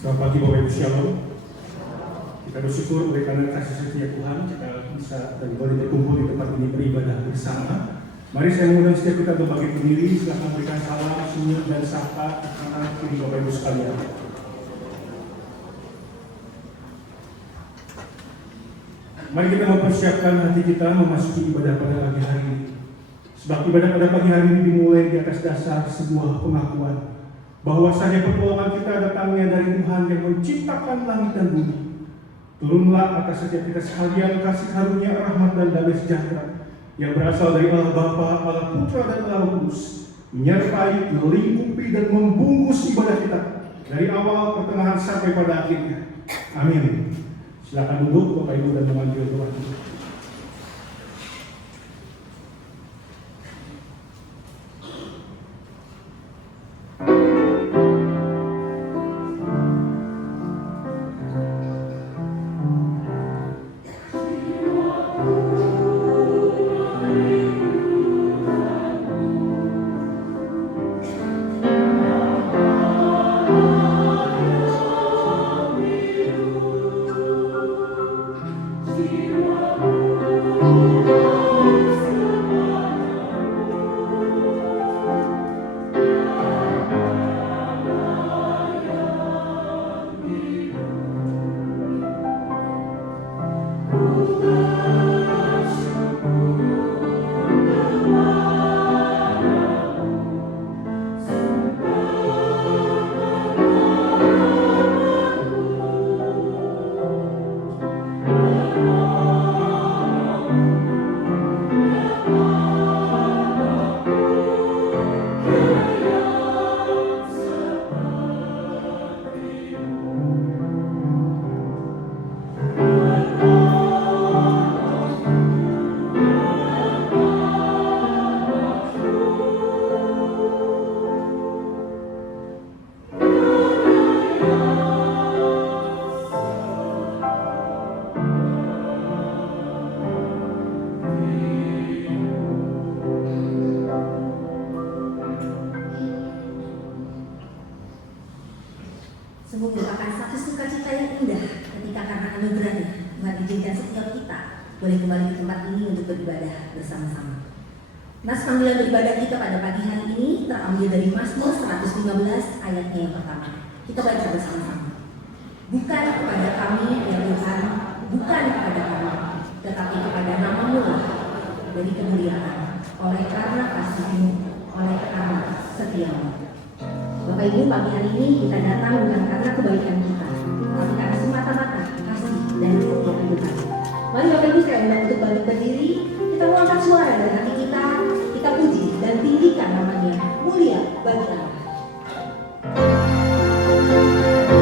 Selamat pagi Bapak Ibu Shalom. Kita bersyukur oleh karena kasih setia Tuhan kita bisa dan boleh berkumpul di tempat ini beribadah bersama. Mari saya mengundang setiap kita berbagi pendiri. Silakan berikan salam, senyum dan sapa anak kiri Bapak Ibu sekalian. Mari kita mempersiapkan hati kita memasuki ibadah pada pagi hari ini. Sebab ibadah pada pagi hari ini dimulai di atas dasar sebuah pengakuan bahwasanya pertolongan kita datangnya dari Tuhan yang menciptakan langit dan bumi. Turunlah atas setiap kita sekalian kasih karunia, rahmat dan damai sejahtera yang berasal dari Allah Bapa, Allah Putra dan Allah Kudus, menyertai, melingkupi dan membungkus ibadah kita dari awal, pertengahan sampai pada akhirnya. Amin. Silakan duduk Bapak Ibu dan memanggil Tuhan. Semoga akan satu sukacita yang indah ketika karena anugerahnya Tuhan izinkan setiap kita boleh kembali ke tempat ini untuk beribadah bersama-sama. Nas panggilan beribadah kita pada pagi hari ini terambil dari Mazmur 115 ayatnya yang pertama. Kita baca bersama-sama. Bukan kepada kami ya Tuhan, bukan kepada kami, tetapi kepada nama-Mu lah dari kemuliaan, oleh karena kasih-Mu, oleh karena setia-Mu. Bapak Ibu, pagi hari ini kita datang bukan karena kebaikan kita, tapi karena semata-mata kasih dan kemuliaan Tuhan. Mari Bapak Ibu saya undang untuk bangkit berdiri, kita mengangkat suara dari hati kita puji dan tinggikan namanya, mulia bagi Allah. Thank you.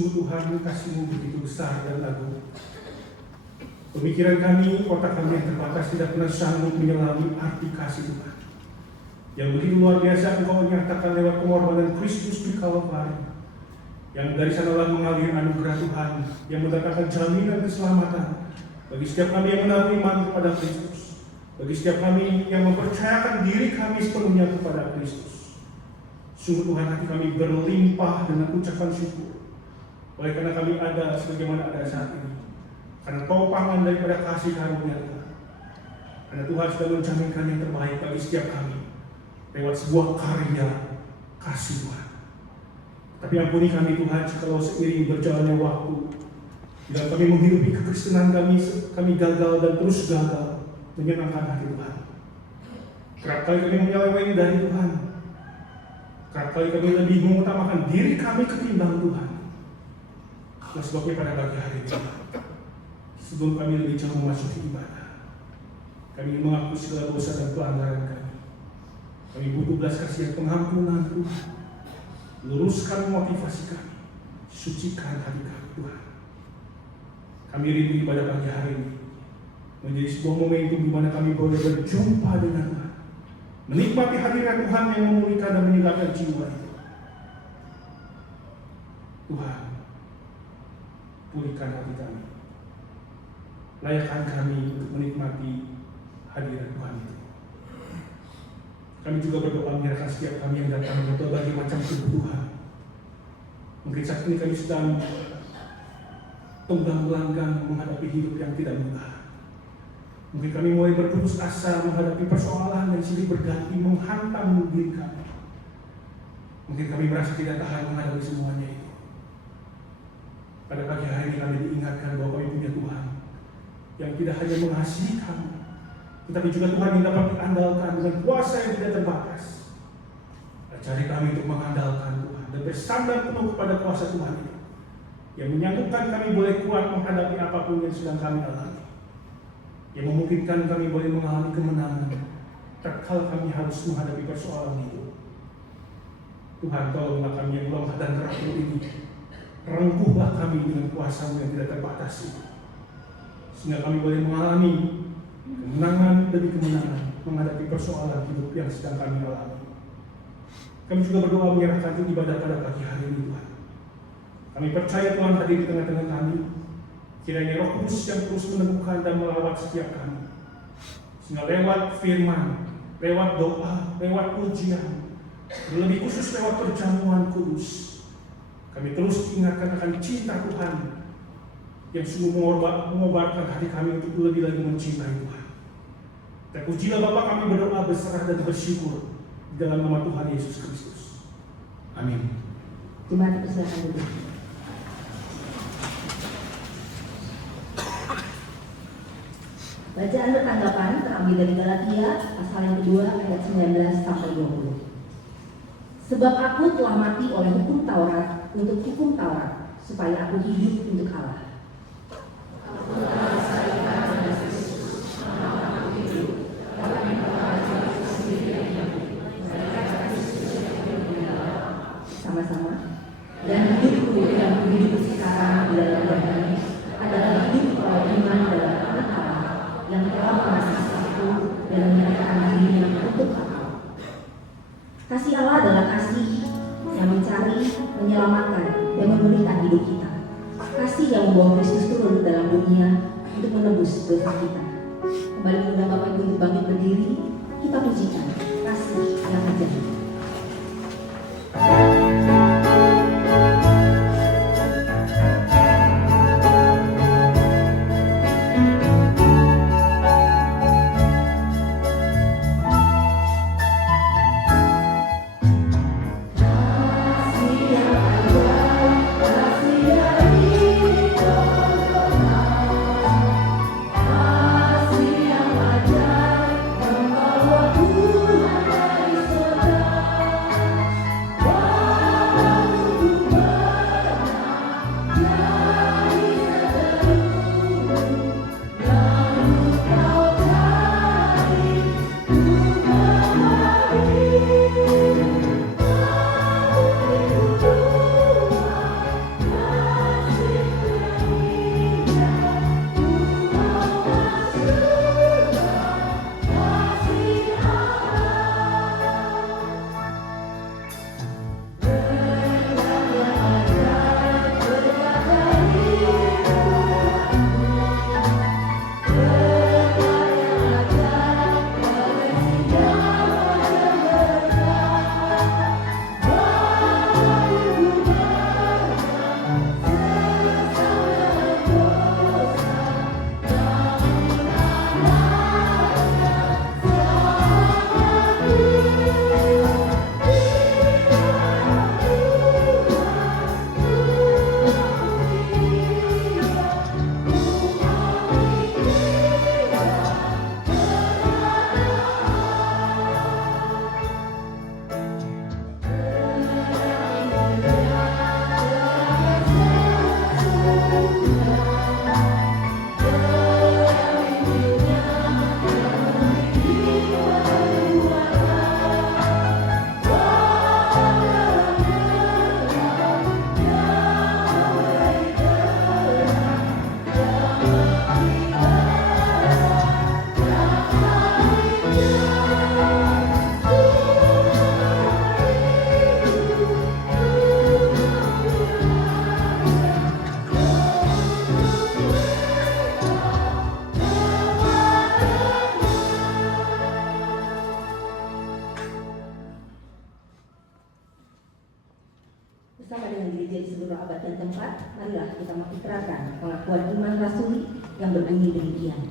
Sungguh Tuhan, kasih-Mu begitu besar dan agung. Pemikiran kami, otak kami yang terbatas tidak pernah sanggup menyelami arti kasih Tuhan. Yang begitu luar biasa Engkau nyatakan lewat pengorbanan Kristus di Kalvari. Yang dari sanalah mengalir anugerah Tuhan yang mendatangkan jaminan keselamatan bagi setiap kami yang menaruh iman kepada Kristus. Bagi setiap kami yang mempercayakan diri kami sepenuhnya kepada Kristus. Sungguh Tuhan, hati kami berlimpah dengan ucapan syukur. Oleh karena kami ada sebagaimana ada saat ini. Karena topangan daripada kasih karunia Tuhan. Karena Tuhan sudah menjaminkan yang terbaik bagi setiap kami lewat sebuah karya kasih Tuhan. Tapi ampuni kami Tuhan, kalau seiring berjalannya waktu dan kami menghidupi kekristenan kami gagal dan terus gagal menyenangkan hati Tuhan. Kerap kali kami menyeleweng dari Tuhan. Kerap kali kami lebih mengutamakan diri kami ketimbang Tuhan. Nah, sebabnya pada pagi hari ini, sebelum kami lebih jauh memasuki ibadah, kami mengaku segala dosa dan pelanggaran kami. Kami butuh belas kasihan pengampunan Tuhan. Luruskan motivasi kami, sucikan hati kami Tuhan. Kami rindu pada pagi hari ini menjadi sebuah momentum di mana kami boleh berjumpa dengan Tuhan, menikmati hadirat Tuhan yang memulihkan dan menyegarkan jiwa itu. Tuhan, pulihkan hati kami, layakkan kami untuk menikmati hadirat Tuhan itu. Kami juga berdoa menyerahkan setiap kami yang datang untuk berbagai macam kebutuhan. Mungkin saat ini kami sedang tunggang-langgang menghadapi hidup yang tidak mudah. Mungkin kami mulai berputus asa menghadapi persoalan yang silih berganti menghantam diri kami. Mungkin kami merasa tidak tahan menghadapi semuanya itu. Pada pagi hari ini kami diingatkan bahwa kami punya Tuhan yang tidak hanya mengasihi kami, tetapi juga Tuhan yang dapat diandalkan dengan kuasa yang tidak terbatas. Ajari kami untuk mengandalkan Tuhan dan bersandar penuh kepada kuasa Tuhan itu, yang menyanggup kami boleh kuat menghadapi apapun yang sedang kami alami, yang memungkinkan kami boleh mengalami kemenangan tatkala kami harus menghadapi persoalan itu. Tuhan, tolonglah kami yang lemah dan rapuh ini, rengkuhlah kami dengan kuasa-Mu yang tidak terbatas itu, sehingga kami boleh mengalami kemenangan demi kemenangan menghadapi persoalan hidup yang sedang kami alami. Kami juga berdoa menyerahkan ibadah pada pagi hari ini Tuhan. Kami percaya Tuhan hadir di tengah-tengah kami. Kiranya Roh Kudus yang terus menemukan dan melawat setiap kami, sehingga lewat firman, lewat doa, lewat pujian, lebih khusus lewat perjamuan kudus, kami terus diingatkan akan cinta Tuhan yang sungguh mengobarkan hati kami untuk lebih lagi mencintai Tuhan. Dan pujilah Bapa, kami berdoa berserah dan bersyukur di dalam nama Tuhan Yesus Kristus. Amin. Jemaat persilakan duduk. Bacaan bertanggapan terambil dari Galatia pasal yang kedua ayat 19 sampai 20. Sebab aku telah mati oleh hukum Taurat untuk hukum Taurat, supaya aku hidup untuk Allah. Sama-sama. Dan hidupku yang hidup sekarang di dalam badan adalah hidup oleh iman dalam Anak Allah yang telah mengasihi aku dan menyerahkan dirinya untuk aku. Kasih Allah adalah kasih yang mencari, menyelamatkan, dan memulihkan hidup kita. Kasih yang membawa Kristus turun ke dalam dunia untuk menebus dosa kita. Kembali mengundang Bapak Ibu untuk bangkit berdiri, kita pujikan kasih yang ajaib. Kasih yang ajaib membawa ku marilah kita mengikrarkan pengakuan iman rasuli yang berbunyi demikian.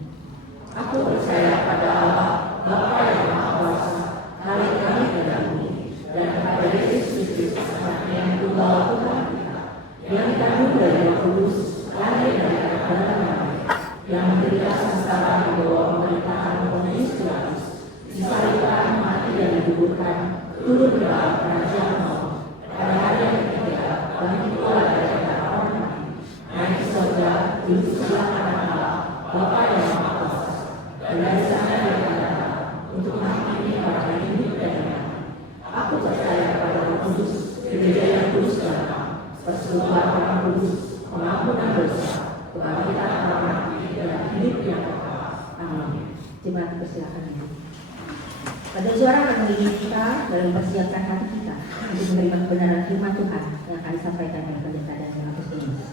Aku percaya pada Allah, Bapa yang Maha Kuasa, Halik langit dan bumi, dan kepada Yesus Kristus, anaknya yang tunggal Tuhan kita, yang dikandung dari Roh Kudus, lahir dari keturunan Maria, yang menderita sengsara di bawah pemerintahan Pontius Pilatus, disalibkan, mati dan dikuburkan, turun ke dalam kerajaan maut, pada hari yang ketiga bangkit pula dari antara orang mati, naik ke surga, duduk sebelah kanan Allah, Bapa yang Maha Kuasa, dan dari sana dia akan datang untuk menghakimi para yang hidup dan yang mati. Aku percaya kepada Roh Kudus, gereja yang kudus dan am, persekutuan orang kudus, pengampunan dosa, kebangkitan orang mati, dan hidup yang kekal. Amin. Jemaat persilakan dulu. Pada suara akan mendidik kita dalam mempersiapkan hati kita untuk menerima kebenaran firman Tuhan yang akan disampaikan oleh pendeta dan Agustinus.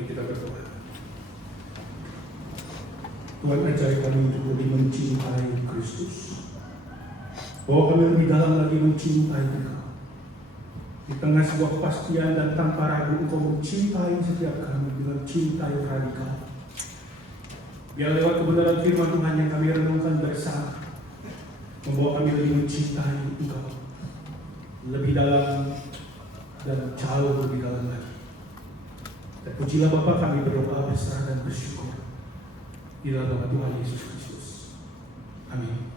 Mari kita berdoa. Tuhan, ajari kami untuk lebih mencintai Kristus. Bahwa kami lebih dalam lagi mencintai Engkau. Di tengah sebuah kepastian dan tanpa ragu Engkau mencintai setiap kami dengan cinta yang radikal. Biar lewat kebenaran firman Tuhan yang kami renungkan bersama, membawa kami lebih mencintai Engkau lebih dalam dan jauh lebih dalam lagi. Dan pujilah Bapa, kami berdoa berserah dan bersyukur di dalam nama Tuhan Yesus Kristus. Amin.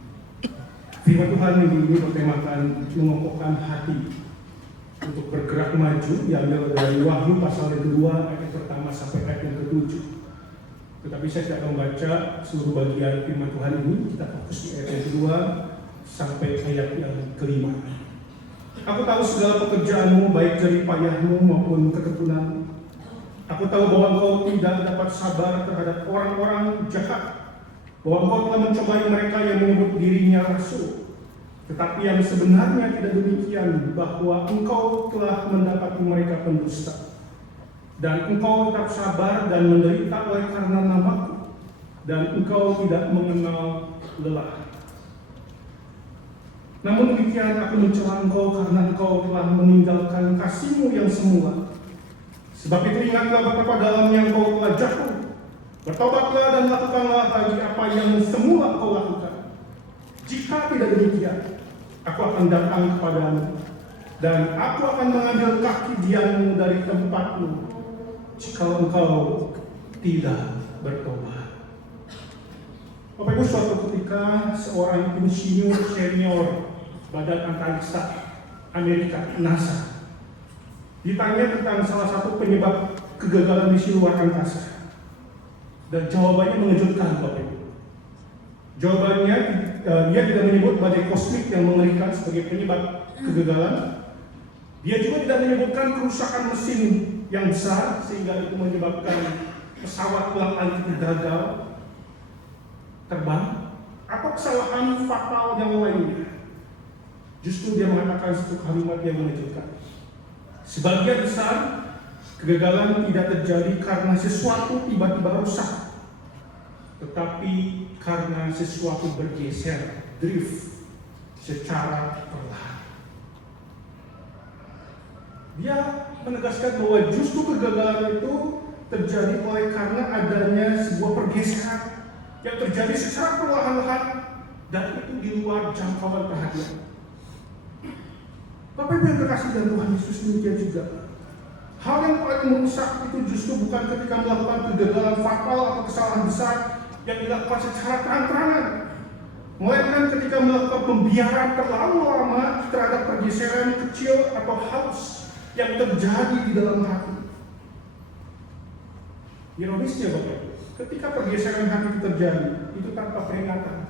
Firman Tuhan minggu ini bertemakan mengokohkan hati untuk bergerak maju, diambil dari Wahyu pasal yang kedua ayat pertama sampai ayat yang ketujuh. Tetapi saya tidak akan membaca seluruh bagian firman Tuhan ini. Kita fokus di ayat yang kedua sampai ayat yang kelima. Aku tahu segala pekerjaanmu, baik jerih payahmu maupun ketekunan. Aku tahu bahwa engkau tidak dapat sabar terhadap orang-orang jahat, bahwa engkau telah mencobai mereka yang menyebut dirinya rasul. Tetapi yang sebenarnya tidak demikian, bahwa engkau telah mendapati mereka pendusta. Dan engkau tetap sabar dan menderita oleh karena namaku, dan engkau tidak mengenal lelah. Namun demikian aku mencela engkau karena engkau telah meninggalkan kasihmu yang semula. Sebab itu ingatlah betapa dalamnya engkau telah jatuh. Bertobatlah dan lakukanlah lagi apa yang semula engkau lakukan. Jika tidak demikian, aku akan datang kepadamu, dan aku akan mengambil kaki dianmu dari tempatmu, jika engkau tidak bertobat. Bapak Ibu, suatu ketika seorang insinyur senior Badan Antariksa Amerika, NASA, ditanya tentang salah satu penyebab kegagalan misi luar angkasa. Dan jawabannya mengejutkan, Bapak Ibu. Jawabannya, dia tidak menyebut badai kosmik yang mengerikan sebagai penyebab kegagalan. Dia juga tidak menyebutkan kerusakan mesin yang besar sehingga itu menyebabkan pesawat ulang-alik itu gagal terbang, atau kesalahan fatal yang lainnya. Justru dia mengatakan satu kalimat yang mengejutkan. Sebagian besar kegagalan tidak terjadi karena sesuatu tiba-tiba rusak, tetapi karena sesuatu bergeser, drift, secara perlahan. Dia menegaskan bahwa justru kegagalan itu terjadi oleh karena adanya sebuah pergeseran yang terjadi secara perlahan-lahan dan itu di luar jangkauan perhatian. Bapak Ibu yang terkasih dalam Tuhan Yesus, demikian juga. Hal yang paling merusak itu justru bukan ketika melakukan kegagalan fatal atau kesalahan besar yang dilakukan secara terang-terangan, melainkan ketika melakukan pembiaran terlalu lama terhadap pergeseran kecil atau halus yang terjadi di dalam hati. Ironisnya Bapak Ibu, ketika pergeseran hati itu terjadi, itu tanpa peringatan,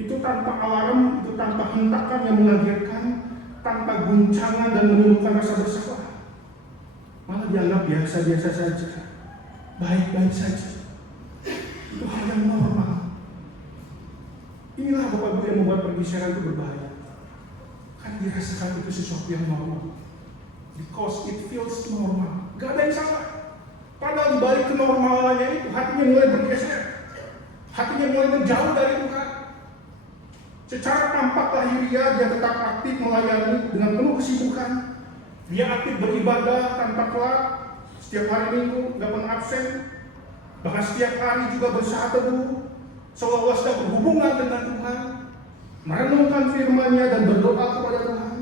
itu tanpa alarm, itu tanpa hentakan yang mengagetkan, tanpa guncangan dan menimbulkan rasa bersalah, malah dianggap biasa-biasa saja, baik-baik saja. Itu hal yang normal. Inilah Bapak Ibu yang membuat pergeseran itu berbahaya. Kan dirasakan itu sesuatu yang normal, because it feels normal. Gak ada yang salah. Padahal dibalik kenormalannya itu, hatinya mulai bergeser, hatinya mulai menjauh dari Tuhan. Secara tampak lahiriah dia tetap aktif melayani dengan penuh kesibukan. Dia aktif beribadah tanpa kelar, setiap hari Minggu, gak pernah absen. Bahkan setiap hari juga berusaha teduh, seolah-olah sedang berhubungan dengan Tuhan, merenungkan firman-Nya dan berdoa kepada Tuhan,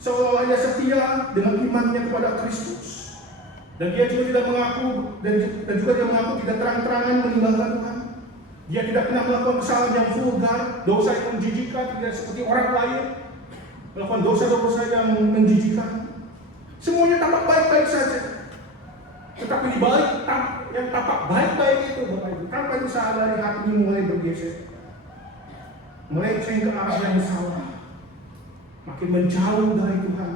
seolah-olah ia setia dengan imannya kepada Kristus. Dan dia juga tidak mengaku dan juga dia mengaku tidak terang-terangan meninggalkan Tuhan. Dia tidak pernah melakukan kesalahan yang vulgar, dosa yang menjijikan, tidak seperti orang lain melakukan dosa-dosa yang menjijikan. Semuanya tampak baik-baik saja. Tetapi di balik yang tampak baik-baik itu, Bapak Ibu, tanpa disadari hatinya mulai bergeser, melenceng ke arah yang salah, makin menjauh dari Tuhan.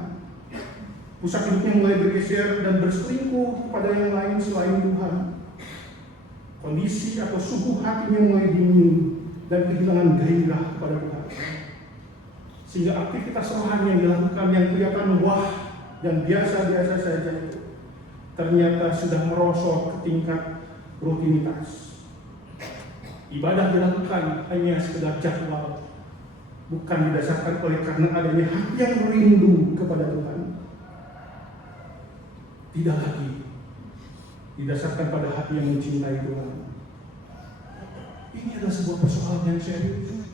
Pusat hidupnya mulai bergeser dan berselingkuh kepada yang lain selain Tuhan. Kondisi atau suhu hatinya mulai dingin dan kehilangan gairah kepada Tuhan. Sehingga aktivitas rohani yang dilakukan yang kelihatan wah dan biasa-biasa saja itu ternyata sudah merosot ke tingkat rutinitas. Ibadah dilakukan hanya sekedar jadwal, bukan didasarkan oleh karena adanya hati yang rindu kepada Tuhan. Tidak lagi didasarkan pada hati yang mencintai Tuhan. Ini adalah sebuah persoalan yang serius.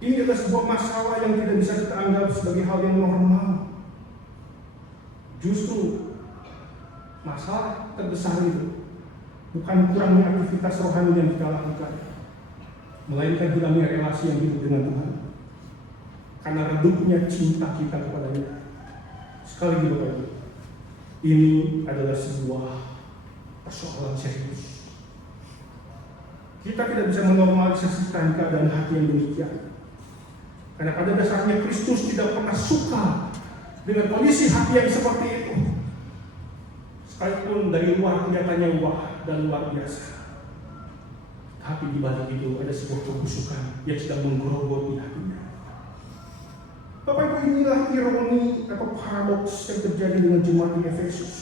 Ini adalah sebuah masalah yang tidak bisa kita anggap sebagai hal yang normal. Justru masalah terbesar itu bukan kurangnya aktivitas rohani yang kita lakukan, melainkan hilangnya relasi yang hidup dengan Tuhan. Karena redupnya cinta kita kepadanya. Sekali lagi Bapak Ibu, ini adalah sebuah persoalan serius. Kita tidak bisa menormalisasikan keadaan hati yang demikian. Karena pada dasarnya Kristus tidak pernah suka dengan kondisi hati yang seperti itu. Sekalipun dari luar kelihatannya wah dan luar biasa, tapi di balik itu ada sebuah kebusukan yang sedang menggerogoti hatinya. Bapak Ibu, inilah ironi atau paradoks yang terjadi dengan jemaat di Efesus.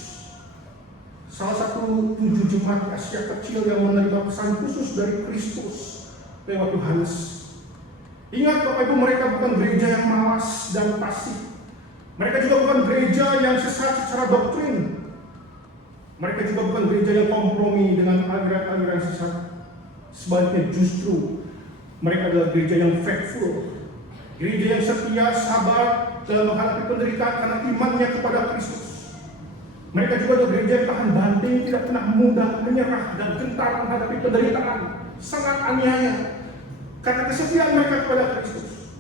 Salah satu 7 jemaat Asia kecil yang menerima pesan khusus dari Kristus lewat Yohanes. Ingat Bapak Ibu, mereka bukan gereja yang malas dan pasif. Mereka juga bukan gereja yang sesat secara doktrin. Mereka juga bukan gereja yang kompromi dengan aliran-aliran sesat. Sebaliknya justru mereka adalah gereja yang faithful, gereja yang setia, sabar dalam menghadapi penderitaan karena imannya kepada Kristus. Mereka juga adalah gereja yang tahan banting, tidak pernah mudah menyerah dan gentar menghadapi penderitaan, sangat aniaya karena kesetiaan mereka kepada Kristus.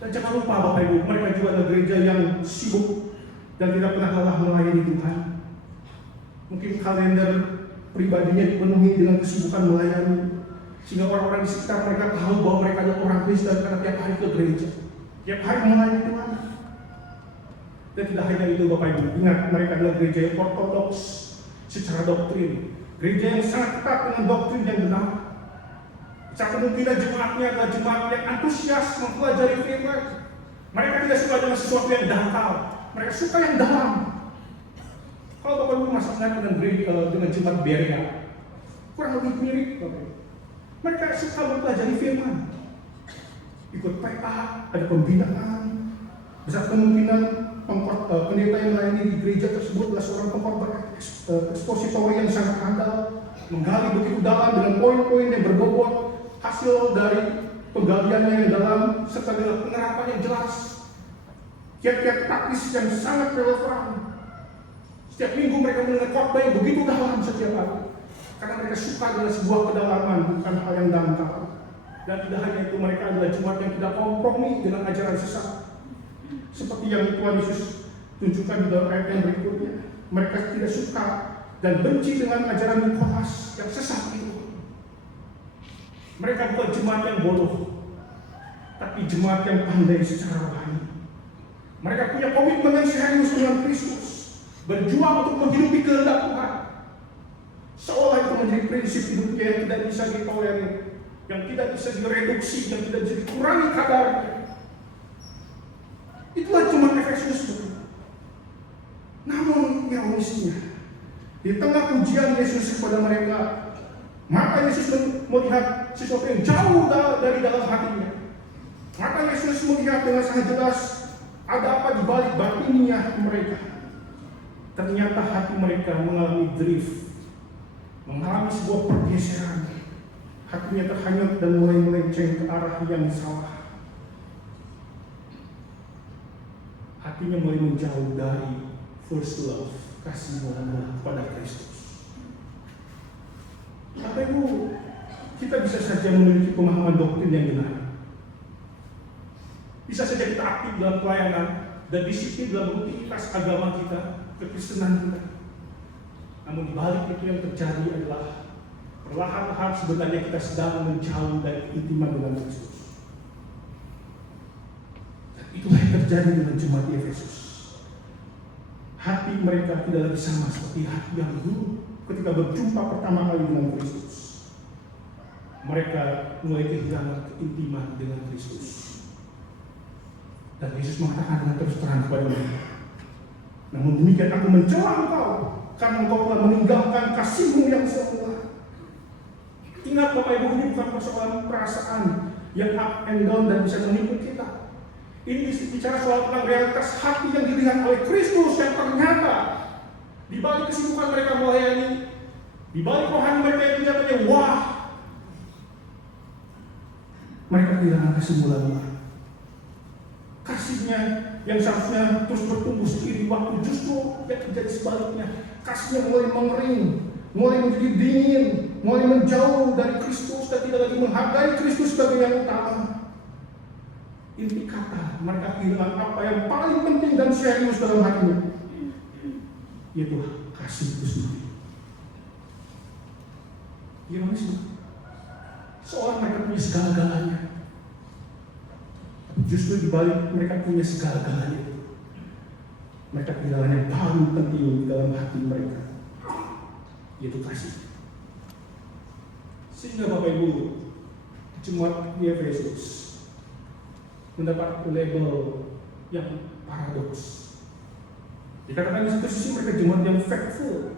Dan jangan lupa Bapak Ibu, mereka juga adalah gereja yang sibuk dan tidak pernah lelah melayani Tuhan. Mungkin kalender pribadinya dipenuhi dengan kesibukan melayani, sehingga orang-orang di sekitar mereka tahu bahwa mereka adalah orang Kristen karena tiap hari ke gereja, tiap hari melayani Tuhan. Dan tidak hanya itu Bapak Ibu, ingat mereka adalah gereja yang ortodoks secara doktrin, gereja yang sangat ketat dengan doktrin yang benar. Secara kemungkinan jemaatnya adalah jemaat yang antusias mempelajari firman. Mereka tidak suka dengan sesuatu yang dangkal, mereka suka yang dalam. Kalau Bapak Ibu masih ingat dengan jemaat Berea, kurang lebih mirip Bapak Ibu. Mereka suka mempelajari firman, ikut PA, ada pembinaan. Besar kemungkinan pendeta yang melayani di gereja tersebut adalah seorang pengkhotbah ekspositori yang sangat handal, menggali begitu dalam dengan poin-poin yang berbobot, hasil dari penggaliannya yang dalam, serta dengan penerapan yang jelas, kiat-kiat taktis yang sangat relevan. Setiap minggu mereka mendengar khotbah yang begitu dalam setiap hari, karena mereka suka dengan sebuah kedalaman, bukan hal yang dangkal. Dan tidak hanya itu, mereka adalah jemaat yang tidak kompromi dengan ajaran sesat, seperti yang Tuhan Yesus tunjukkan di dalam ayat yang berikutnya. Mereka tidak suka dan benci dengan ajaran Nikolas yang sesat itu. Mereka bukan jemaat yang bodoh, tapi jemaat yang pandai secara rohani. Mereka punya komitmen yang serius dengan Kristus, berjuang untuk menghidupi kehendak Tuhan. Seolah itu menjadi prinsip hidupnya yang tidak bisa ditolerir, yang tidak bisa direduksi, yang tidak bisa dikurangi kadarnya. Itulah jemaat Efesus. Namun ironisnya, di tengah ujian Yesus kepada mereka, maka Yesus melihat sesuatu yang jauh dari dalam hatinya. Maka Yesus melihat dengan sangat jelas ada apa di balik batinnya mereka. Ternyata hati mereka mengalami drift, mengalami sebuah pergeseran. Hatinya terhanyut dan mulai melenceng ke arah yang salah. Hatinya mulai menjauh dari first love, kasih mula kepada Kristus. Bapak Ibu, kita bisa saja memiliki pemahaman doktrin yang benar. Bisa saja kita aktif dalam pelayanan dan disiplin dalam rutinitas agama kita, kekristenan kita. Namun di balik itu yang terjadi adalah perlahan-lahan sebenarnya kita sedang menjauh dari intiman dengan Kristus. Dan itulah yang terjadi dengan jemaat di Efesus. Hati mereka tidak lagi sama seperti hati yang dulu ketika berjumpa pertama kali dengan Kristus. Mereka mulai kehilangan keintiman dengan Kristus. Dan Yesus mengatakan dengan terus terang kepada mereka, Namun demikian aku mencela engkau, karena engkau telah meninggalkan kasihmu yang semula. Ingat Bapak Ibu, ini bukan persoalan perasaan yang up and down dan bisa menipu kita. Ini bicara soal tentang realitas hati yang dilihat oleh Kristus yang ternyata di balik kesibukan mereka melayani, di balik rohani mereka yang kelihatannya wah, mereka kehilangan kasih mula-mula. Kasihnya yang seharusnya terus bertumbuh seiring waktu justru yang terjadi sebaliknya. Kasihnya mulai mengering, mulai menjadi dingin, mulai menjauh dari Kristus dan tidak lagi menghargai Kristus sebagai yang utama. Inti kata, mereka kehilangan apa yang paling penting dan serius dalam hatinya, yaitu kasih itu sendiri. Gimana sih? Seorang mereka punya segala-galanya, tapi justru di balik mereka punya segala-galanya, mereka kehilangan yang paling penting di dalam hati mereka, yaitu kasih. Sehingga Bapak Ibu, jemaat di Efesus mendapat label yang paradoks. Dikatakan di satu sisi mereka jemaat yang faithful,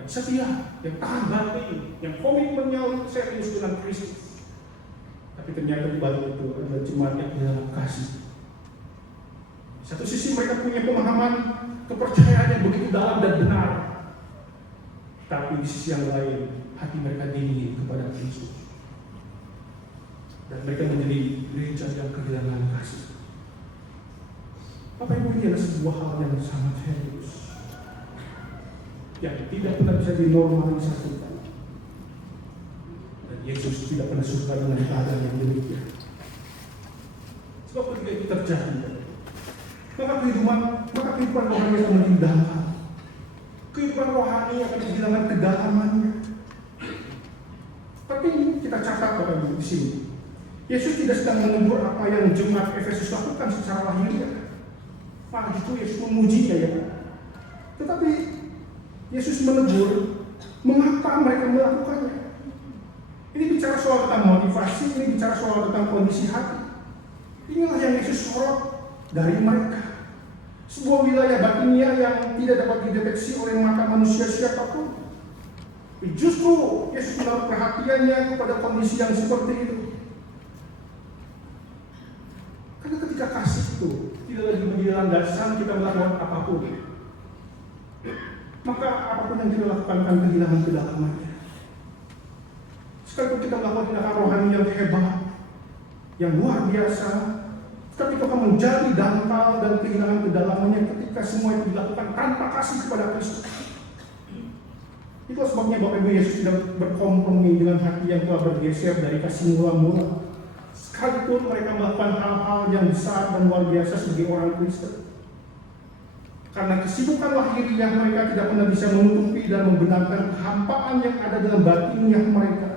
yang setia, yang tahan banting, yang komitmennya serius dengan Kristus. Tapi ternyata di balik itu adalah jemaat yang kehilangan kasih. Di satu sisi mereka punya pemahaman kepercayaan yang begitu dalam dan benar, tapi di sisi yang lain hati mereka dingin kepada Kristus. Dan mereka menjadi gereja yang kehilangan kasih. Bapak Ibu, ini adalah sebuah hal yang sangat serius, yang tidak pernah bisa dinormalisasikan. Dan Yesus tidak pernah suka dengan keadaan yang demikian. Sebab ketika itu terjadi, maka kehidupan rohani akan menjadi dangkal. Kehidupan rohani akan kehilangan kedalamannya. Tapi kita catat Bapak Ibu di sini, Yesus tidak sedang menegur apa yang jemaat Efesus lakukan secara lahiriah. Malah justru Yesus memujinya ya. Tetapi Yesus menegur mengapa mereka melakukannya. Ini bicara soal tentang motivasi, ini bicara soal tentang kondisi hati. Inilah yang Yesus sorot dari mereka. Sebuah wilayah batinia yang tidak dapat dideteksi oleh mata manusia siapapun. Justru Yesus menaruh perhatiannya kepada kondisi yang seperti itu. Karena ketika kasih itu tidak lagi menjadi landasan kita melakukan apapun, maka apapun yang kita lakukan akan kehilangan kedalamannya. Sekalipun kita melakukan tindakan rohani yang hebat, yang luar biasa, tapi itu akan menjadi dangkal dan kehilangan kedalamannya ketika semua itu dilakukan tanpa kasih kepada Kristus. Itulah sebabnya Bapak Ibu, Yesus tidak berkompromi dengan hati yang telah bergeser dari kasih mula-mula. Sekalipun mereka melakukan hal-hal yang besar dan luar biasa sebagai orang Kristen. Karena kesibukan lahiriah mereka tidak pernah bisa menutupi dan membenarkan kehampaan yang ada dalam batinnya mereka.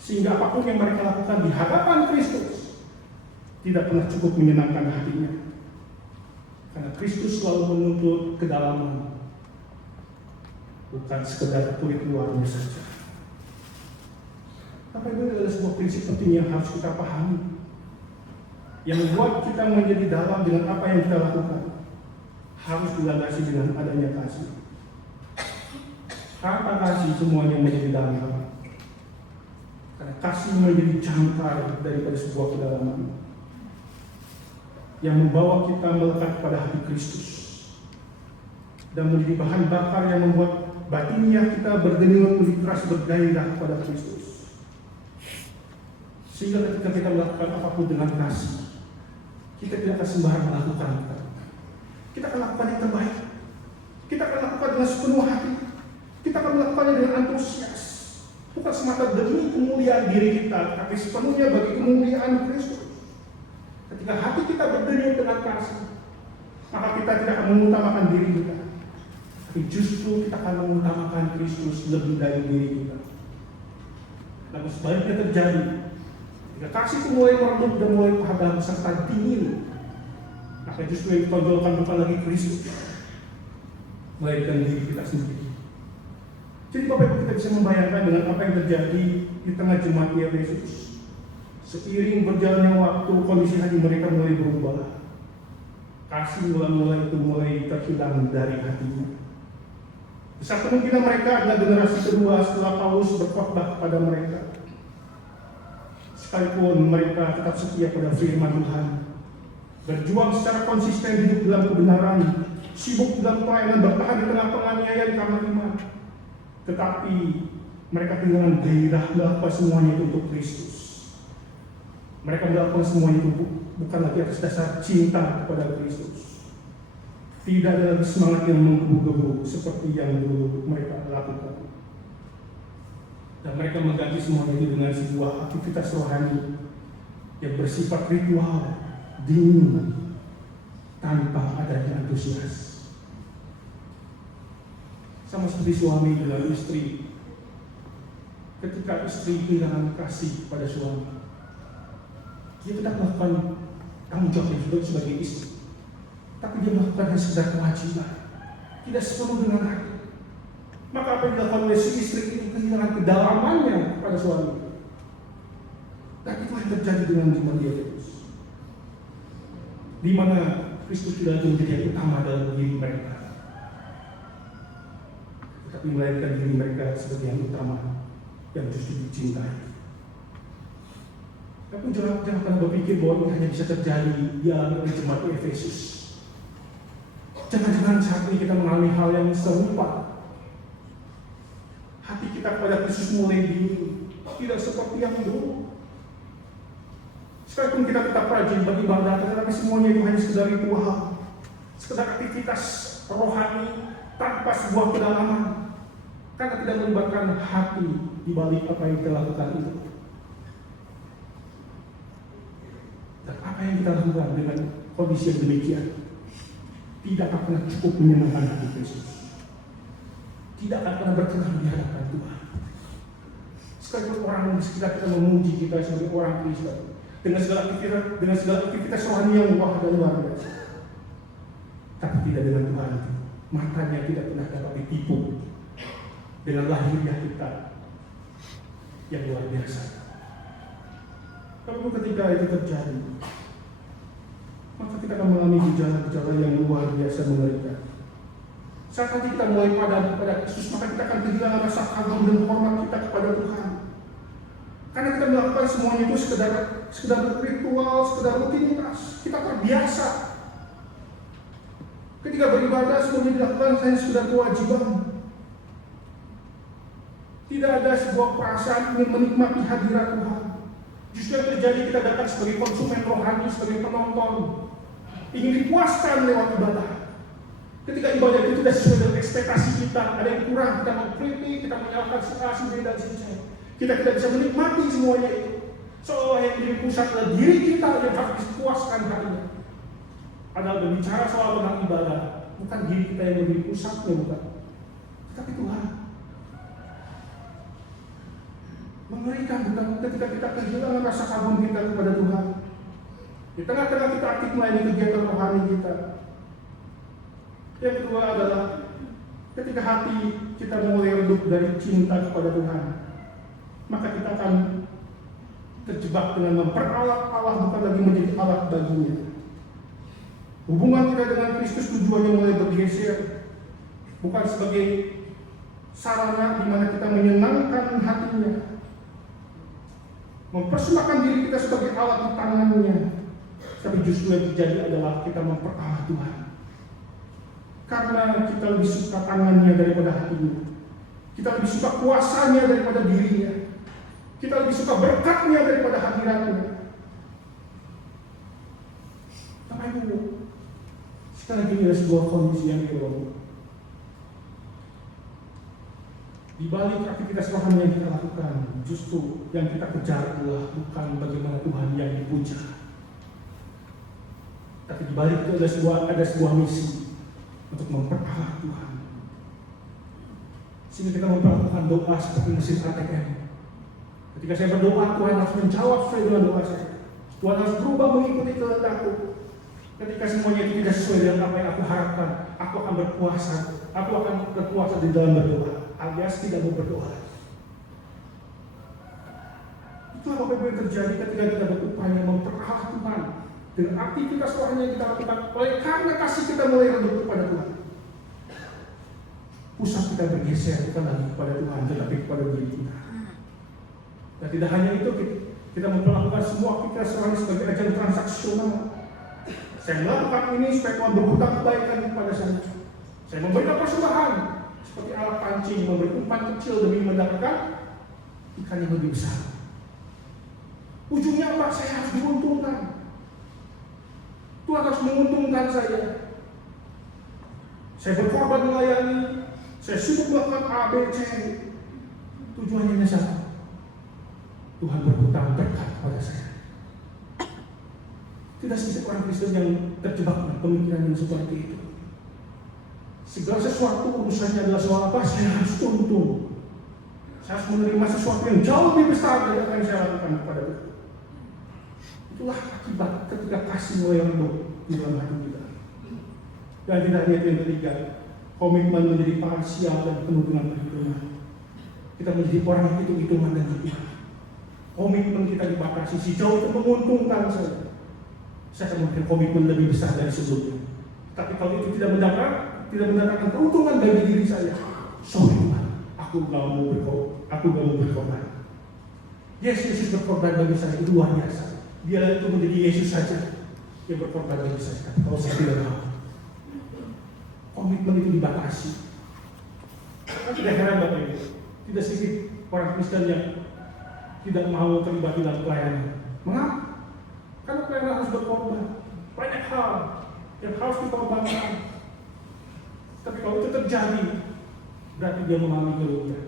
Sehingga apapun yang mereka lakukan di hadapan Kristus tidak pernah cukup menyenangkan hatinya. Karena Kristus selalu menuntut kedalaman, bukan sekedar kulit luarnya saja. Apa itu adalah sebuah prinsip penting yang harus kita pahami, yang membuat kita menjadi dalam dengan apa yang kita lakukan. Harus dilandasi dengan adanya kasih. Tanpa kasih semuanya menjadi dalam. Karena kasih menjadi jangkar daripada sebuah kedalaman yang membawa kita melekat pada hati Kristus dan menjadi bahan bakar yang membuat batiniah kita berdenyut lebih keras bergairah kepada Kristus. Sehingga ketika kita melakukan apapun dengan kasih, kita tidak akan sembarang melakukan. Kita akan lakukan yang terbaik. Kita akan lakukan dengan sepenuh hati. Kita akan melakukannya dengan antusias. Bukan semata demi kemuliaan diri kita, tapi sepenuhnya bagi kemuliaan Kristus. Ketika hati kita berdenyut dengan kasih, maka kita tidak akan mengutamakan diri kita, tapi justru kita akan mengutamakan Kristus lebih dari diri kita. Namun sebaliknya terjadi, ketika kasih itu mulai meredup dan mulai padam serta dingin, maka justru yang ditonjolkan bukan lagi Kristus, melainkan diri kita sendiri. Jadi Bapak Ibu, kita bisa membayangkan dengan apa yang terjadi di tengah jemaat di Efesus. Seiring berjalannya waktu, kondisi hati mereka mulai berubah. kasih mula-mula itu mulai terhilang dari hatinya. Besar kemungkinan mereka adalah generasi kedua setelah Paulus berkhotbah kepada mereka. Sekalipun mereka tetap setia pada firman Tuhan, berjuang secara konsisten hidup dalam kebenaran, sibuk dalam pelayanan, bertahan di tengah penganiayaan karena iman, tetapi mereka kehilangan gairah melakukan semuanya itu untuk Kristus. Mereka melakukan semuanya itu bukan lagi atas dasar cinta kepada Kristus. Tidak ada lagi semangat yang menggebu-gebu seperti yang dulu mereka lakukan. Dan mereka mengganti semuanya itu dengan sebuah aktivitas rohani yang bersifat ritual, dingin, tanpa adanya antusias. Sama seperti suami dengan istri. Ketika istri kehilangan kasih pada suami, dia tetap melakukan tanggung jawab sebagai istri, tapi dia melakukan hanya sekedar kewajiban, tidak sepenuh dengan hati. Maka apa yang dilakukan oleh si istri itu kehilangan kedalamannya pada suami. Dan itu yang terjadi dengan jemaat dia terus. Di mana Kristus tidak menjadi yang utama dalam diri mereka, tetapi melainkan diri mereka sebagai yang utama, yang justru dicintai. Tapi jangan pernah berpikir bahwa ini hanya bisa terjadi di alam jemaat Efesus. Jangan-jangan saat ini kita mengalami hal yang serupa. Hati kita kepada Kristus mulai dingin, tidak seperti yang dulu. Sekalipun kita tetap rajin beribadah, tetapi semuanya itu hanya sekedar ritual, sekedar aktivitas rohani tanpa sebuah kedalaman, karena tidak melibatkan hati di balik apa yang kita lakukan itu. Dan apa yang kita lakukan dengan kondisi yang demikian tidak akan pernah cukup menyenangkan hati Kristus, tidak akan pernah berkenan di hadapan Tuhan. Sekalipun orang di sekitar kita memuji kita sebagai orang Kristen dengan segala aktivitas rohani yang wah dan luar biasa, tapi tidak dengan Tuhan, matanya tidak pernah dapat ditipu dengan lahiriah kita yang luar biasa. Kalau ketika itu terjadi, maka kita akan mengalami gejala-gejala yang luar biasa mengerikan. Saat nanti kita mulai padam kepada Kristus, maka kita akan kehilangan rasa kagum dan hormat kita kepada Tuhan. Karena kita melakukan semuanya itu sekedar ritual, sekedar rutinitas. Kita terbiasa. Ketika beribadah, semuanya dilakukan hanya sekedar kewajiban. Tidak ada sebuah perasaan ingin menikmati hadirat Tuhan. Justru yang terjadi, kita datang sebagai konsumen rohani, sebagai penonton, ingin dipuaskan lewat ibadah. Ketika ibadah itu tidak sesuai dengan ekspektasi kita, ada yang kurang, kita mengkritik, kita menyalahkan si dan si. Kita tidak bisa menikmati semuanya itu. Seolah yang menjadi pusat adalah diri kita yang harus dipuaskan harinya. Padahal berbicara soal tentang ibadah, bukan diri kita yang menjadi pusatnya, bukan, tetapi Tuhan. Mengerikan bukan ketika kita kehilangan rasa kagum kita kepada Tuhan. Di tengah-tengah kita aktif melayani kegiatan rohani kita. Yang kedua adalah ketika hati kita mulai redup dari cinta kepada Tuhan, maka kita akan terjebak dengan memperalat Allah bukan lagi menjadi alat baginya. Hubungan kita dengan Kristus tujuannya mulai bergeser, bukan sebagai sarana di mana kita menyenangkan hatinya, mempersembahkan diri kita sebagai alat di tangannya, tapi justru yang terjadi adalah kita memperalat Tuhan. Karena kita lebih suka tangannya daripada hatinya, kita lebih suka kuasanya daripada dirinya, kita lebih suka berkatnya daripada hadiratnya. Bapak Ibu, sekali lagi ini adalah sebuah kondisi yang ironi. Di balik aktivitas rohani yang kita lakukan, justru yang kita kejar adalah bukan bagaimana Tuhan yang dipuja, tapi di balik itu ada sebuah misi untuk memperkalah Tuhan. Sehingga kita memperlakukan doa seperti mesin ATM. Ketika saya berdoa, Tuhan harus menjawab sesuai dengan doa saya. Tuhan harus berubah mengikuti kehendakku. Ketika semuanya itu tidak sesuai dengan apa yang aku harapkan, aku akan berpuasa. Aku akan berpuasa di dalam berdoa, alias tidak mau berdoa. Itulah apa yang terjadi ketika kita berupaya memperkalah Tuhan dengan aktivitas rohani yang kita lakukan, oleh karena kasih kita mulai redup kepada Tuhan. Pusat kita bergeser bukan lagi kepada Tuhan, tetapi kepada diri kita. Dan tidak hanya itu, kita memperlakukan semua aktivitas rohani sebagai ajang transaksional. Saya melakukan ini supaya Tuhan berhutang kebaikan kepada saya. Saya memberikan persembahan seperti alat pancing, memberi umpan kecil demi mendapatkan ikan yang lebih besar. Ujungnya apa? Saya harus diuntungkan. Tuhan harus menguntungkan saya. Saya berkorban melayani, saya sibuk melakukan A, B, C. Tujuannya hanya satu. Tuhan berhutang berkat kepada saya. Tidak sedikit orang Kristen yang terjebak dengan pemikiran yang seperti itu. Segala sesuatu urusannya adalah soal apa? Saya harus untung. Saya harus menerima sesuatu yang jauh lebih besar dari apa yang saya lakukan kepada Tuhan. Itulah akibat ketika kasih mulai redup di dalam hati kita. Dan tidak hanya itu, yang ketiga, komitmen menjadi parsial dan penuh dengan perhitungan. Kita menjadi orang yang hitung-hitungan dan hitungan. Komitmen kita dibatasi, si jauh itu menguntungkan saya. Saya akan memberikan komitmen lebih besar dari sebelumnya. Tapi kalau itu tidak mendatangkan keuntungan bagi diri saya, sorry Tuhan, aku gak mau berkorban. Yesus berkorban bagi saya itu luar biasa. Dia itu menjadi Yesus saja yang berkorban bagi saya. Tapi kalau saya tidak mau, komitmen itu dibatasi. Tidak heran Bapak Ibu, tidak sedikit orang Kristen yang tidak mau terlibat dalam pelayanan. Mengapa? Karena pelayanan harus berkorban. Banyak hal yang harus dikorbankan. Tapi kalau itu terjadi, berarti dia mengalami kerugian.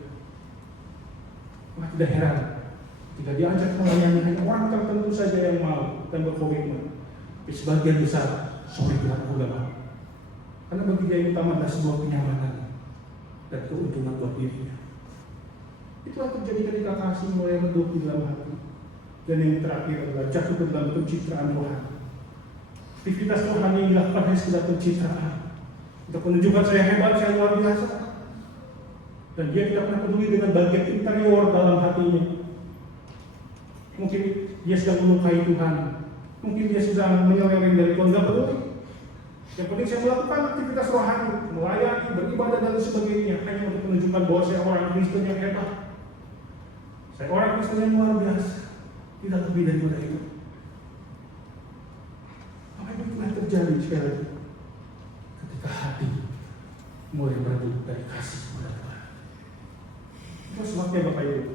Maka tidak heran jika diajak melayani hanya orang tertentu saja yang mau dan berkomitmen. Tapi sebagian besar, sorry Tuhan, aku gak mau. Karena bagi dia yang utama adalah sebuah kenyamanan dan keuntungan buat dirinya. Itulah terjadi ketika kasih mulai redup di dalam hati. Dan yang terakhir adalah jatuh ke dalam pencitraan Tuhan. Aktivitas Tuhan yang dilakukan hanya sekedar pencitraan. Untuk menunjukkan saya hebat, saya luar biasa. Dan dia tidak pernah peduli dengan bagian interior dalam hatinya. Mungkin dia sedang melukai Tuhan. Mungkin dia sedang menyeleweng dari Tuhan, tidak peduli. Yang penting saya melakukan aktivitas rohani, melayani, beribadah dan sebagainya, hanya untuk menunjukkan bahwa saya orang Kristen yang hebat. Saya orang Kristen yang luar biasa. Tidak lebih daripada itu. Apa itu yang terjadi sekali lagi? Ketika hati mulai redup dari kasih kepada Tuhan. Itu sebabnya Bapak Ibu,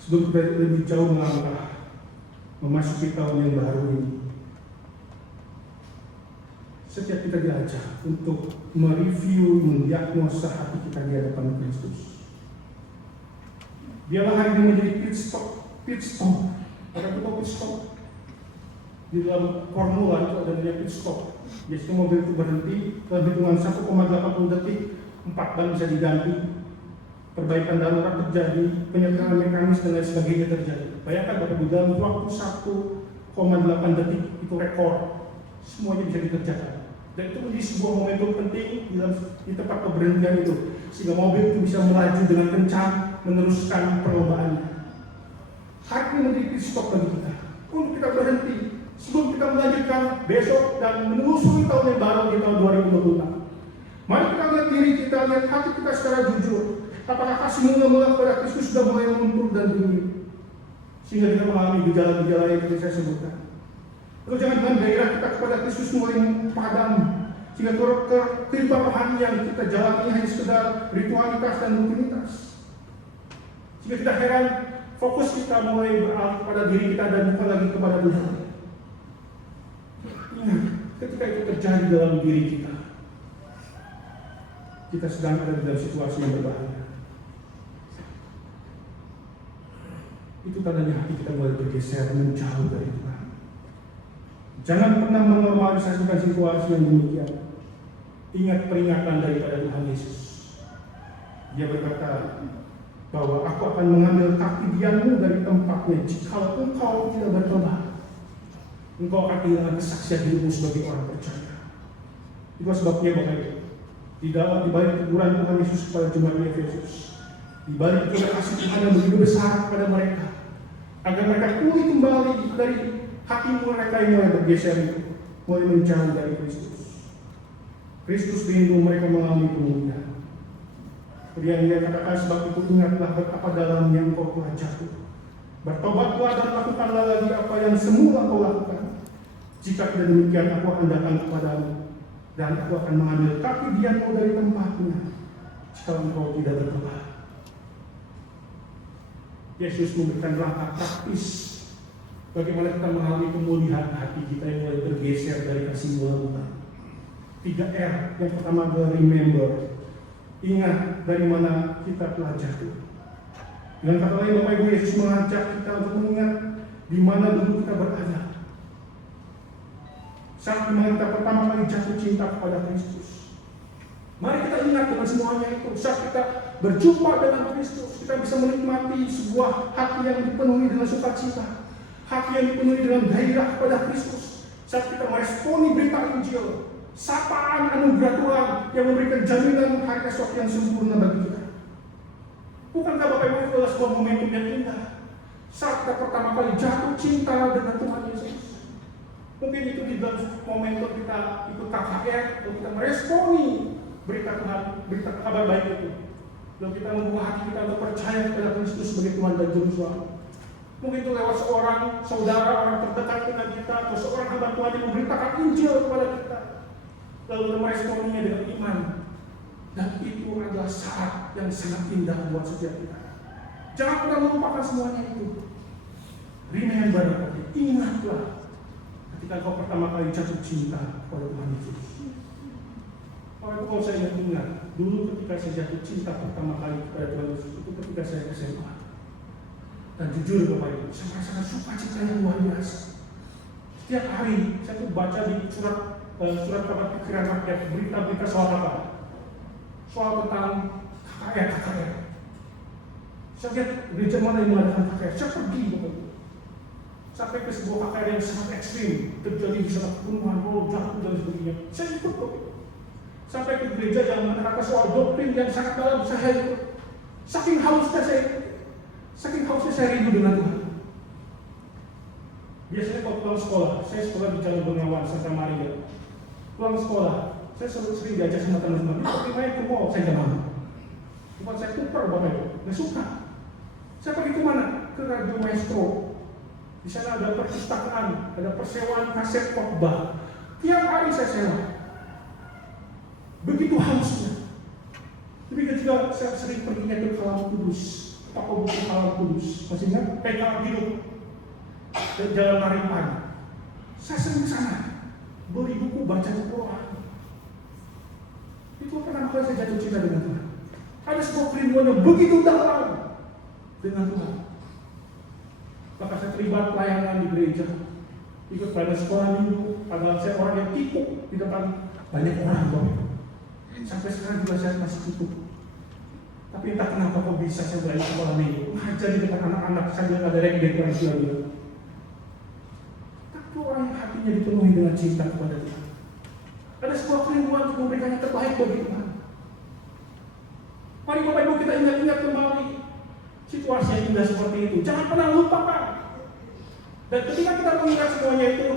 sebelum kita lebih jauh melangkah memasuki tahun yang baru ini, setiap kita diajak untuk mereview, mendiagnosa hati kita di hadapan Kristus. Biarlah hari ini menjadi pit stop. Ada pit stop. Di dalam formula itu ada namanya pit stop. Jadi mobil itu berhenti dalam hitungan 1,80 detik, 4 ban bisa diganti, perbaikan darurat terjadi, penyetraan mekanis dan lain sebagainya terjadi. Bayangkan Bapak di dalam waktu 1,8 detik itu rekor, semuanya bisa dikerjakan. Dan itu menjadi sebuah momentum penting di tempat pemberhentian itu, sehingga mobil itu bisa melaju dengan kencang meneruskan perlombaannya. Hari ini menjadi pit stop bagi kita, untuk kita berhenti sebelum kita melanjutkan besok dan menelusuri tahun yang baru di tahun 2026. Mari kita lihat diri kita, lihat hati kita secara jujur. Apakah kasih mula kepada Kristus sudah mulai luntur dan dingin, sehingga kita mengalami gejala-gejala yang tadi saya sebutkan. Atau jangan-jangan gairah kita kepada Kristus mulai padam, sehingga kehidupan rohani yang kita jalani hanya sekedar ritualitas dan rutinitas. Sehingga tidak heran fokus kita mulai beralih kepada diri kita dan bukan lagi kepada Tuhan. Ingat, ketika itu terjadi dalam diri kita, kita sedang ada dalam situasi yang berbahaya. Itu tandanya hati kita mulai bergeser menjauh dari Tuhan. Jangan pernah menormalisasikan situasi yang demikian. Ingat peringatan daripada Tuhan Yesus. Dia berkata bahwa aku akan mengambil kaki dianmu dari tempatnya jika engkau tidak bertobat. Engkau akan kehilangan kesaksian hidupmu sebagai orang percaya. Itu sebabnya Bapak Ibu, di balik teguran Tuhan Yesus kepada jemaat di Efesus, di balik itu kasih Tuhan yang begitu besar kepada mereka, agar mereka pulih kembali dari hati mereka yang mulai bergeser itu, mulai menjauh dari Kristus. Kristus rindu mereka mengalami pemulihan. Kemudian dia katakan, sebab itu ingatlah betapa dalamnya engkau telah jatuh. Bertobatlah dan lakukanlah lagi apa yang semula kau lakukan. Jika tidak demikian, aku akan datang kepadamu dan aku akan mengambil kaki dianmu dari tempatnya jika engkau tidak bertobat. Yesus memberikan langkah praktis bagaimana kita mengalami pemulihan hati kita yang mulai bergeser dari kasih mula-mula. 3R. Yang pertama adalah remember. Ingat dari mana kita telah jatuh. Dengan kata lain, Bapak Ibu, Yesus mengajak kita untuk mengingat di mana dulu kita berada. Saat dimana kita pertama kali jatuh cinta kepada Kristus. Mari kita ingat dengan semuanya itu. Saat kita berjumpa dengan Kristus, kita bisa menikmati sebuah hati yang dipenuhi dengan sukacita, hati yang dipenuhi dengan gairah kepada Kristus. Saat kita meresponi berita Injil, sapaan anugerah Tuhan yang memberikan jaminan hari esok yang sempurna bagi kita. Bukankah Bapak Ibu itu adalah sebuah momentum yang indah? Saat kita pertama kali jatuh cinta dengan Tuhan Yesus. Mungkin itu di dalam momentum kita ikut KKR, atau kita meresponi berita Tuhan, berita kabar baik itu. Lalu kita membuka hati kita untuk percaya kepada Kristus sebagai Tuhan dan Juru Selamat. Mungkin itu lewat seorang saudara, orang terdekat dengan kita, atau seorang hamba Tuhan yang memberitakan Injil kepada kita. Lalu kita meresponinya dengan iman. Dan itu adalah saat yang sangat indah buat setiap kita. Jangan pernah melupakan semuanya itu. Remember, ingatlah ketika kau pertama kali jatuh cinta kepada Tuhan Yesus. Kalau saya ingat, dulu ketika saya jatuh cinta pertama kali kepada Tuhan Yesus, itu ketika saya SMA. Dan jujur Bapak Ibu, saya merasakan sukacita yang luar biasa. Setiap hari saya tuh baca di surat kabar pikiran rakyat, berita-berita soal apa? Soal tentang KKR. Saya lihat gereja mana yang mengadakan KKR, saya pergi Bapak Ibu. Sampai ke sebuah KKR yang sangat ekstrim, terjadi di sana pembunuhan, jatuh dan sebagainya. Saya ikut Bapak Ibu. Sampai ke gereja yang menerangkan soal doktrin yang sangat dalam, saya ikut. Saking hausnya saya rindu dengan Tuhan. Biasanya kalau pulang sekolah, saya sekolah di Jalan Bengawan, Santa Maria. Pulang sekolah, saya sering diajak sama teman-teman, tapi main ke mall, saya nggak mau. Bukan saya tuker Bapak Ibu, nggak suka. Saya pergi ke mana? Ke Radio Maestro. Di sana ada perpustakaan, ada persewaan kaset khotbah. Tiap hari saya sewa. Begitu hausnya. Demikian juga saya sering perginya ke Kalam Kudus, toko buku Kalam Kudus. Masih ingat? PK Hidup di Jalan Naripan. Saya sering ke sana, beli buku, baca Quran. Itu pertama kali saya jatuh cinta dengan Tuhan. Ada sebuah kerinduan yang begitu dalam dengan Tuhan. Maka saya terlibat pelayanan di gereja, ikut pelayanan sekolah minggu. Padahal saya orang yang kikuk di depan banyak orang Bapak. Sampai sekarang juga saya masih kikuk. Tapi entah kenapa kok bisa saya belajar sekolah minggu, ngajar di depan anak-anak sambil ada dekorasi lagi. Tapi orang yang hatinya dipenuhi dengan cinta kepada Tuhan. Ada sebuah kerinduan untuk memberikan yang terbaik bagi Tuhan. Mari Bapak Ibu kita ingat-ingat kembali situasi yang indah seperti itu. Jangan pernah lupakan. Dan ketika kita mengingat semuanya itu,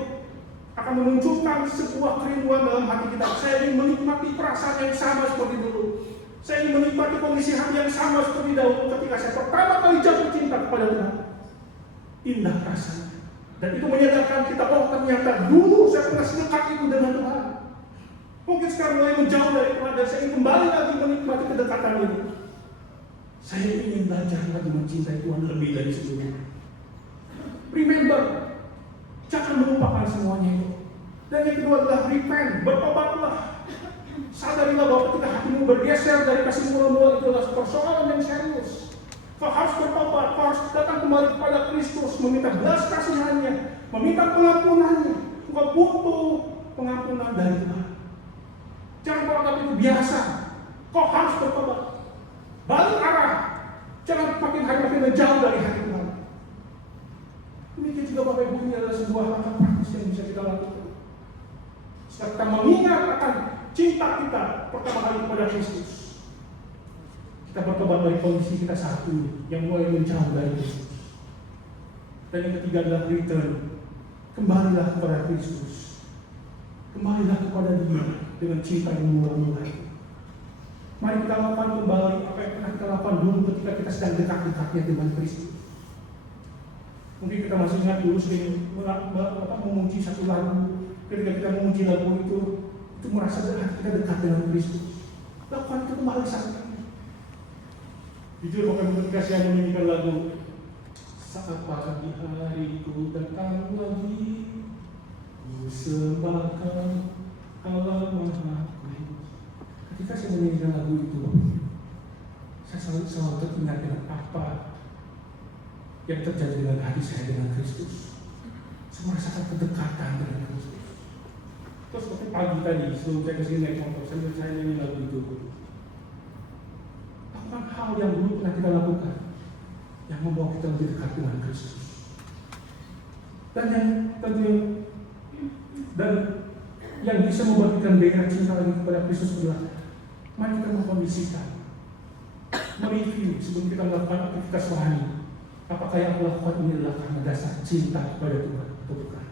akan memunculkan sebuah kerinduan dalam hati kita. Saya ingin menikmati perasaan yang sama seperti dulu. Saya ingin menikmati kondisi hati yang sama seperti dahulu ketika saya pertama kali jatuh cinta kepada Tuhan. Indah rasanya. Dan itu menyadarkan kita, oh ternyata dulu saya pernah sedekat itu dengan Tuhan. Mungkin sekarang mulai menjauh dari Tuhan dan saya ingin kembali lagi menikmati kedekatan ini. Saya ingin belajar lagi mencintai Tuhan lebih dari sebelumnya. Remember, jangan melupakan semuanya itu. Dan yang kedua adalah repent, bertobatlah. Sadarilah bahwa ketika hatimu bergeser dari kasih mula-mula itu adalah persoalan yang serius. Kau harus bertobat, kau harus datang kembali kepada Kristus, meminta belas kasihannya, meminta pengampunannya. Kau butuh pengampunan dari Tuhan. Jangan kau anggap itu biasa. Kau harus bertobat. Balik arah. Jangan makin hari makin menjauh dari hati Tuhan. Demikian juga Bapak Ibu, ini adalah sebuah langkah praktis yang bisa kita lakukan. Setelah kita mengingat akan cinta kita pertama kali kepada Kristus, kita bertobat dari kondisi kita saat ini yang mulai menjauh dari Kristus. Dan yang ketiga adalah return, Kembalilah kepada Kristus. Kembalilah kepada Dia dengan cinta yang mula-mula itu. Mari kita lakukan kembali apa yang pernah kita lakukan dulu ketika kita sedang dekat-dekatnya dengan Kristus. Mungkin kita masih ingat dulu sering memuji satu lagu. Ketika kita memuji lagu itu merasa kita dekat dengan Kristus. Lakukan itu kembali saat ini. Jujur, ketika saya menyanyikan lagu saat pagi hariku datang lagi, ku sembahkan Allah Mahaku. Ketika saya menyanyikan lagu itu, saya selalu teringat dengan apa yang terjadi dengan hati saya dengan Kristus. Saya merasakan kedekatan dengan Kristus. Terus waktu pagi tadi, sebelum saya kesini naik motor, saya nyanyi lagu itu. Lakukan hal yang dulu pernah kita lakukan, yang membawa kita lebih dekat dengan Kristus. Dan yang bisa membagikan gairah cinta lagi kepada Kristus adalah mari kita mengkondisikan, mereview sebelum kita melakukan aktivitas rohani. Apakah yang aku lakukan ini adalah karena dasar cinta kepada Tuhan atau bukan?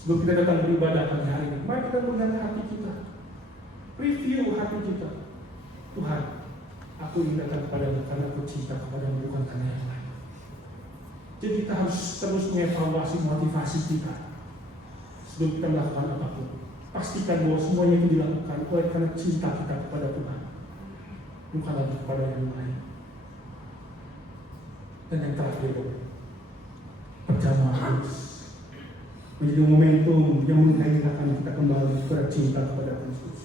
Sebelum kita datang beribadah pagi hari ini, mari kita melihat hati kita, review hati kita. Tuhan, aku ingin datang kepadamu karena aku cinta kepadamu, bukan karena yang lain. Jadi kita harus terus mengevaluasi motivasi kita sebelum kita melakukan apapun. Pastikan bahwa semuanya itu dilakukan oleh karena cinta kita kepada Tuhan, bukan lagi kepada yang lain. Dan yang terakhir, perjamuan kudus menjadi momentum yang menggairahkan kita kembali kepada cinta kepada Kristus.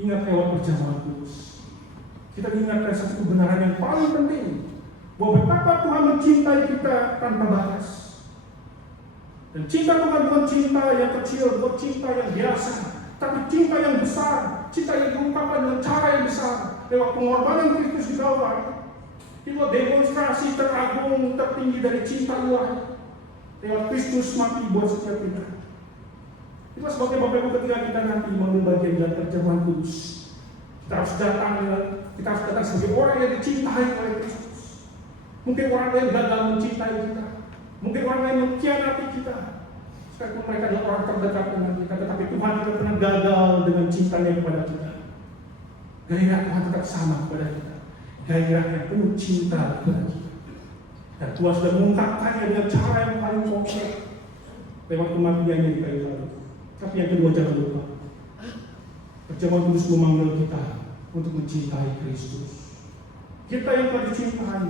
Ingat lewat perjamuan kudus, kita diingatkan satu kebenaran yang paling penting, bahwa betapa Tuhan mencintai kita tanpa batas. Dan cinta Tuhan bukan cinta yang kecil, bukan cinta yang biasa, tapi cinta yang besar, cinta yang diungkapkan dengan cara yang besar, lewat pengorbanan Kristus di Kalvari. Itulah demonstrasi teragung, tertinggi dari cinta ilahi, lewat Kristus mati buat setiap kita. Itulah sebabnya Bapak Ibu ketika kita nanti mengambil bagian dalam perjamuan kudus, kita harus datang sebagai orang yang dicintai oleh Kristus. Mungkin orang lain gagal mencintai kita, mungkin orang lain mengkhianati kita, sekalipun mereka adalah orang terdekat dengan kita, tetapi Tuhan tidak pernah gagal dengan cintanya kepada kita. Gairah Tuhan tetap sama kepada kita, gairah yang penuh cinta kepada kita. Dan Tuhan sudah mengungkapkannya dengan cara yang paling konkret lewat kematiannya di kayu salib. Tapi yang kedua, jangan lupa, perjamuan kudus memanggil kita untuk mencintai Kristus. Kita yang telah dicintai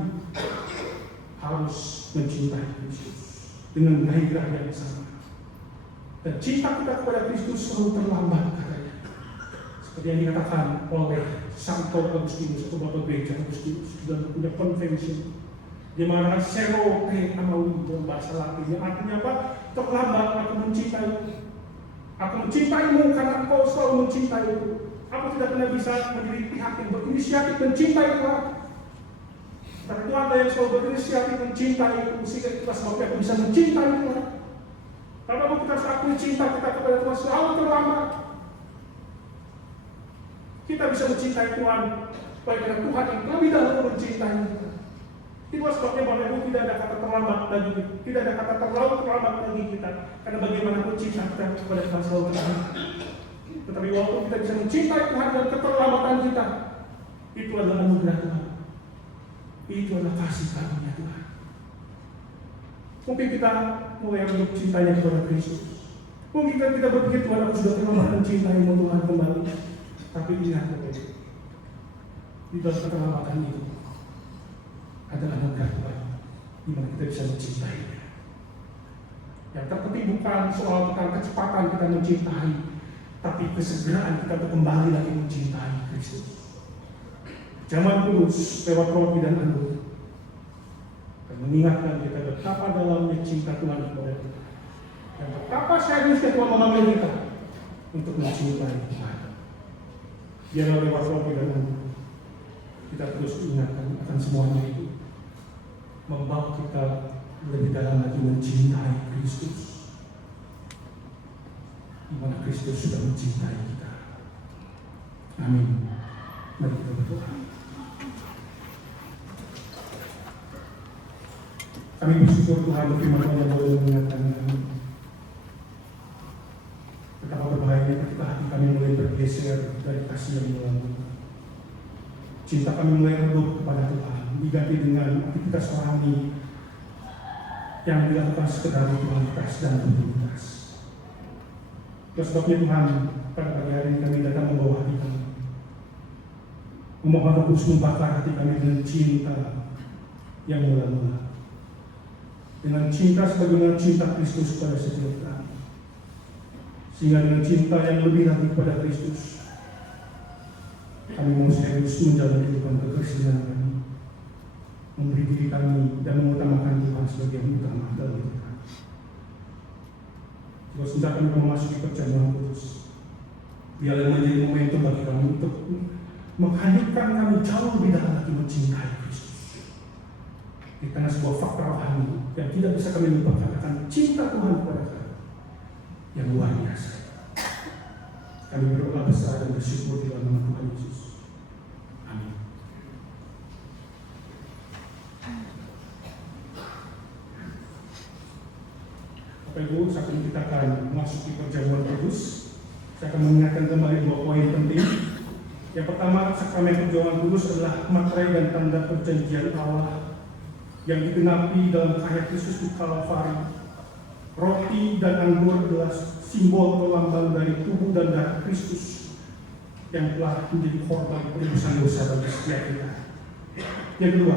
harus mencintai Kristus dengan gairah yang sama. Dan cinta kita kepada Kristus selalu terlambat, katanya. Seperti yang dikatakan oleh Santo Agustinus atau Bapak Gereja Agustinus dalam punya convention. Dia mengatakan sero te amawi dalam bahasa Latin, yang artinya apa? Terlambat aku mencintaimu. Aku mencintaimu karena engkau selalu mencintaiku. Aku tidak pernah bisa menjadi pihak yang berinisiatif mencintai Tuhan. Tapi Tuhan yang selalu berinisiatif mencintaiku, sehingga itulah sebabnya aku bisa mencintai Tuhan. Karena kita harus akui cinta kita kepada Tuhan selalu terlambat. Kita bisa mencintai Tuhan karena Tuhan yang lebih dahulu mencintai kita. Itulah sebabnya Bapak Ibu tidak ada kata terlambat bagi kita, tidak ada kata terlalu terlambat bagi kita. Karena bagaimanapun cinta kita kepada Tuhan selalu terlambat. Tetapi walaupun kita bisa mencintai Tuhan dan keterlambatan kita, itu adalah anugerah Tuhan. Itu adalah kasih karunia Tuhan. Mungkin kita mulai menurut cintanya kepada Kristus. Mungkin kita berpikir Tuhan, aku sudah terlambat mencintaimu Tuhan kembali. Tapi ingat Bapak Ibu, di dalam keterlambatan itu ada anugerah Tuhan, di mana kita bisa mencintainya. Yang terpenting bukan soal tentang kecepatan kita mencintai, tapi kesegeraan kita untuk kembali lagi mencintai Kristus. Zaman kudus lewat roti dan anggur dan mengingatkan kita betapa dalamnya cinta Tuhan kepada kita, dan betapa seriusnya Tuhan memanggil kita untuk mencintai Tuhan. Biarlah lewat roti dan anggur kita terus ingatkan akan semuanya itu, membawa kita lebih dalam lagi mencintai Kristus, di mana Kristus sudah mencintai kita. Amin. Mari kita berdoa. Kami bersyukur Tuhan untuk firman yang boleh mengingatkan kami. Betapa berbahayanya ketika hati kami mulai bergeser dari kasih yang mula-mula. Cinta kami mulai redup kepada Tuhan, diganti dengan aktivitas rohani yang dilakukan sekedar rutinitas dan rutinitas. Oleh sebabnya Tuhan, pada pagi hari ini kami datang membawa hati kami, memohon Roh Kudus membakar hati kami dengan cinta yang mula-mula, dengan cinta sebagaimana cinta Kristus pada setiap kami, sehingga dengan cinta yang lebih lagi kepada Kristus, kami mau serius menjalani kehidupan kekristenan kami, memberi diri kami dan mengutamakan Tuhan sebagai yang utama dalam hidup kami. Jika sudah kami memasuki perjamuan kudus, biarlah menjadi momentum bagi kami untuk menghanyutkan kami jauh lebih dalam lagi mencintai Kristus. Di tengah sebuah fakta rohani yang tidak bisa kami lupakan akan cinta Tuhan kepada kami yang luar biasa. Kami berdoa besar dan bersyukur di dalam nama Tuhan Yesus. Amin. Bapak Ibu, saat ini kita akan memasuki perjamuan kudus. Saya akan mengingatkan kembali dua poin penting. Yang pertama, sakramen perjamuan kudus adalah materai dan tanda perjanjian Allah yang digenapi dalam karya Kristus di Kalvari. Roti dan anggur adalah simbol atau lambang dari tubuh dan darah Kristus yang telah menjadi korban penebusan dosa bagi setiap kita. Yang kedua,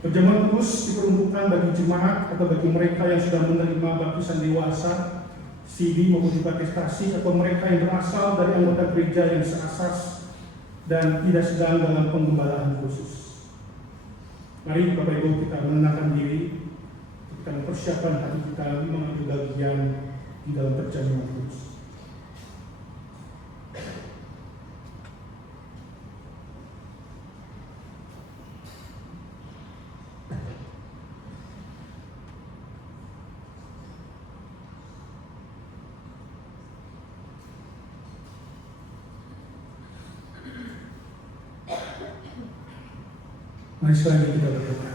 perjamuan kudus diperuntukkan bagi jemaat atau bagi mereka yang sudah menerima baptisan dewasa, CD maupun juga atestasi, atau mereka yang berasal dari anggota gereja yang seasas dan tidak sedang dalam penggembalaan khusus. Mari Bapak Ibu kita menenangkan diri, kita mempersiapkan hati kita mengambil bagian di dalam perjamuan kudus. Mari sekali kita berdoa.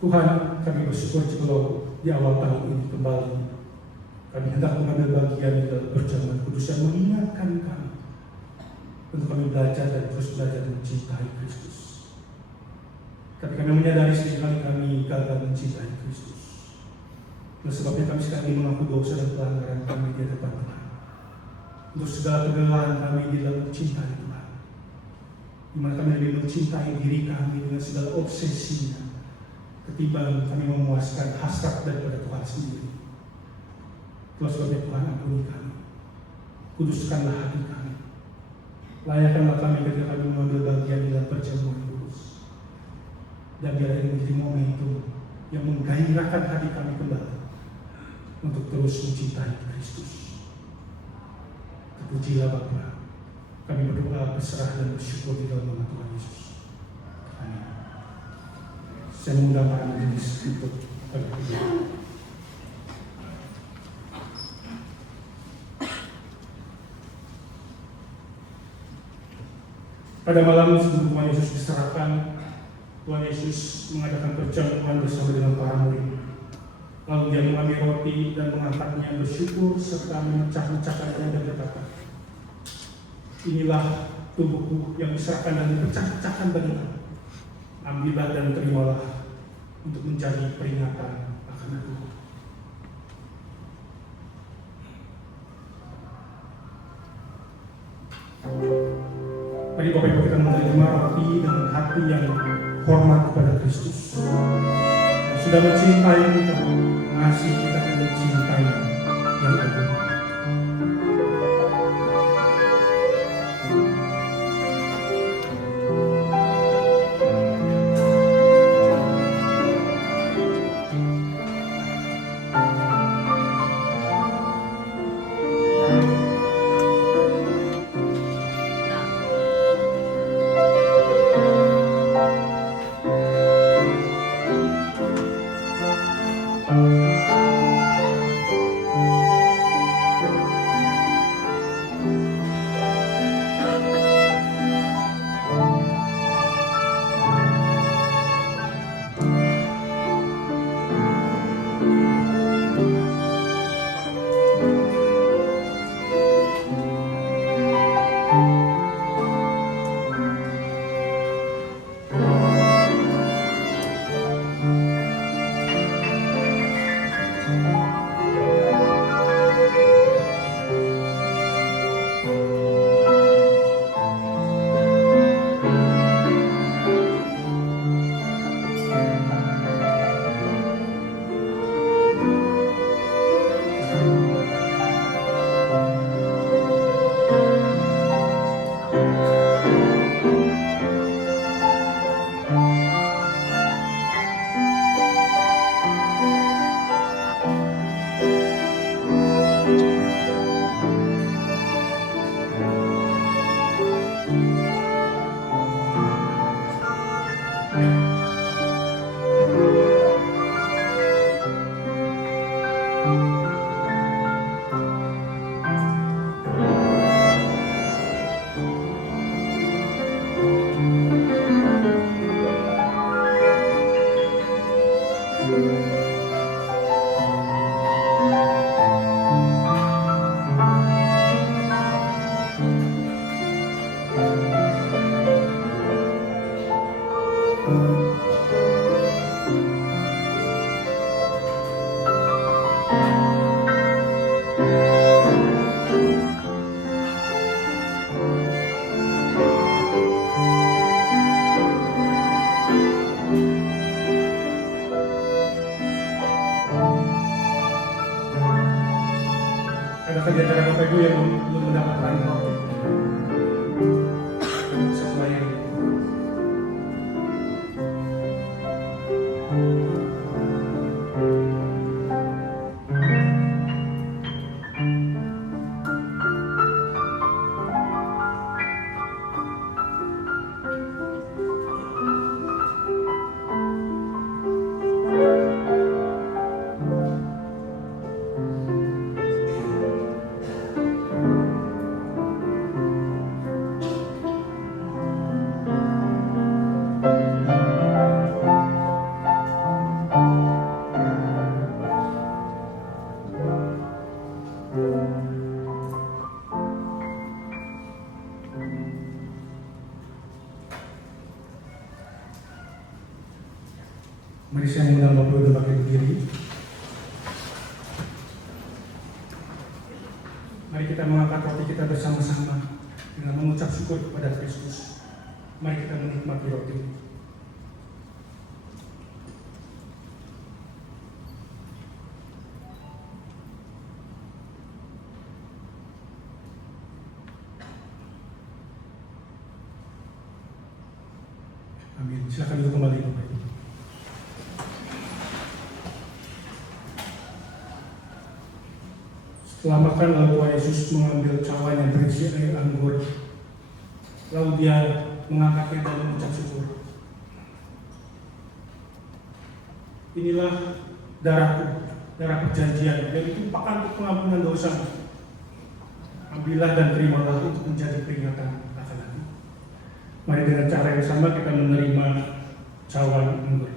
Tuhan, kami bersyukur jika di awal tahun ini kembali kami hendak mengambil bagian di dalam perjamuan kudus yang mengingatkan kami untuk kami belajar dan terus belajar mencintai Kristus. Tapi kami menyadari seringkali kami gagal mencintai Kristus. Oleh sebabnya kami sekali mengaku dosa dan pelanggaran kami di hadapan Tuhan. Untuk segala kegagalan kami di dalam mencintai Tuhan, di mana kami lebih mencintai diri kami dengan segala obsesinya ketimbang kami memuaskan hasrat daripada Tuhan sendiri. Oleh sebabnya Tuhan, ampuni kami, kuduskanlah hati kami, layakkanlah kami ketika kami mengambil bagian di dalam perjamuan kudus, dan biarlah ini menjadi momentum yang menggairahkan hati kami kembali untuk terus mencintai Kristus. Terpujilah Bapa. Kami berdoa, berserah dan bersyukur di dalam nama Tuhan Yesus. Amin. Saya mengundang para majelis untuk berdoa. Pada malam sebelum Tuhan Yesus diserahkan, Tuhan Yesus mengadakan perjamuan bersama dengan para murid. Lalu dia mengambil roti dan mengangkatnya, bersyukur serta memecah-mecahkannya dan berkata, "Inilah tubuhku yang diserahkan dan dipecah-pecahkan bagimu. Ambillah dan terimalah untuk menjadi peringatan akan aku." Mari Bapak Ibu kita menerima roti dengan hati yang hormat kepada Kristus, yang sudah mencintai kita, mengasihi kita dan mencintai yang agung. Adakah di antara Bapak Ibu yang belum mendapatkan roti? Sesuai ini. Mari saya mengundang Bapak Ibu bangkit berdiri. Mari kita mengangkat roti kita bersama-sama dengan mengucap syukur kepada Kristus. Mari kita menikmati roti. Amin. Silakan duduk kembali Bapak Ibu. Setelah makan, lalu Tuhan Yesus mengambil cawan yang berisi air anggur. Lalu dia mengangkatnya dan mengucap syukur. Inilah darahku, darah perjanjian, yang ditumpahkan untuk pengampunan dosa. Ambillah dan terimalah untuk menjadi peringatan akan aku. Mari dengan cara yang sama kita menerima cawan anggur.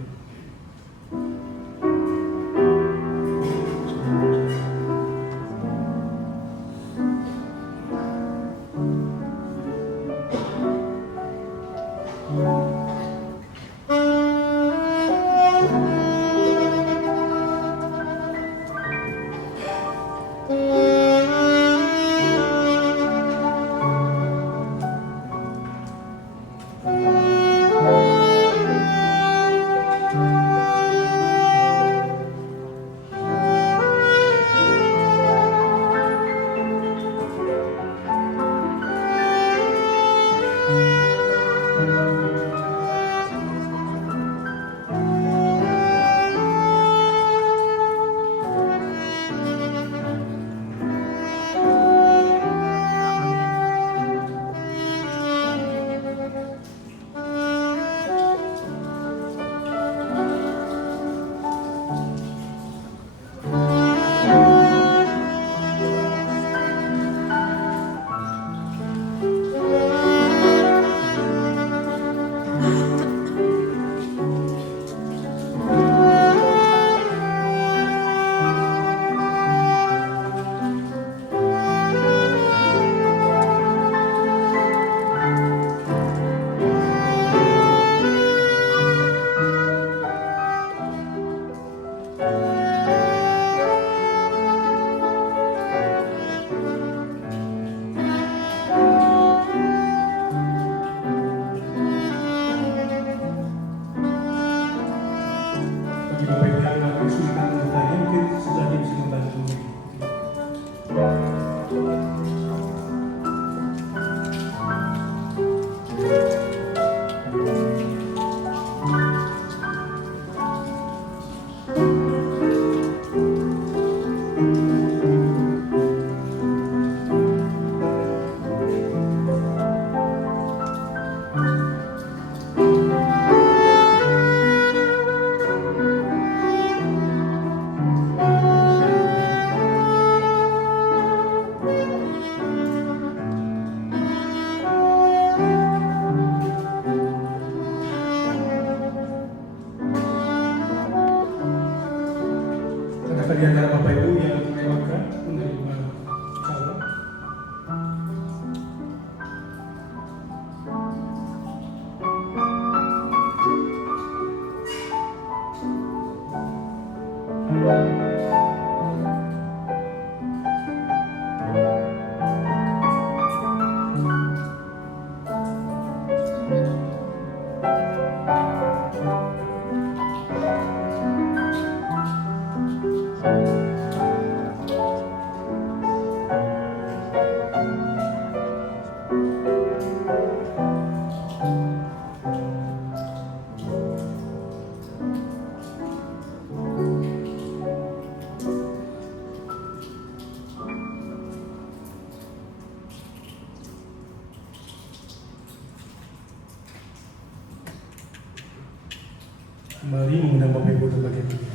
Kembali mengundang Bapak Ibu untuk bagian ini.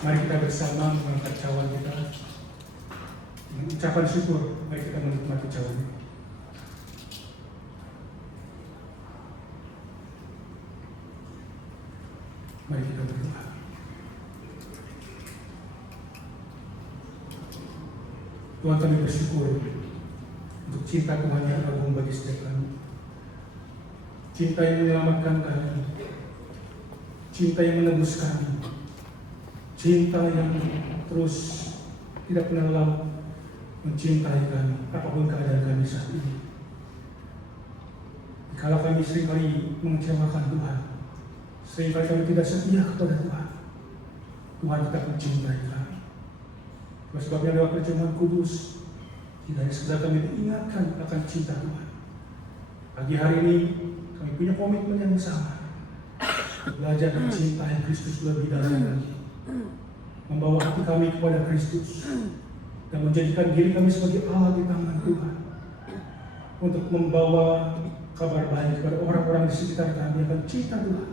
Mari kita bersama mengangkat cawan kita. Dengan ucapan syukur, mari kita menikmati cawan ini. Mari kita berdoa. Tuhan, kami bersyukur untuk cinta Tuhan yang agung bagi setiap kami. Cinta yang menyelamatkan kami, cinta yang menebus kami, cinta yang terus tidak pernah lelah mencintai kami, apapun keadaan kami saat ini. Kalau kami seringkali mengecewakan Tuhan, seringkali kami tidak setia kepada Tuhan, Tuhan tetap mencintai kami. Oleh sebabnya lewat perjamuan kudus, tidak hanya sekedar kami diingatkan akan cinta Tuhan. Pagi hari ini kami punya komitmen yang sama, belajar mencintai Kristus lebih dalam lagi, membawa hati kami kepada Kristus, dan menjadikan diri kami sebagai alat di tangan Tuhan, untuk membawa kabar baik kepada orang-orang di sekitar kami akan cinta Tuhan,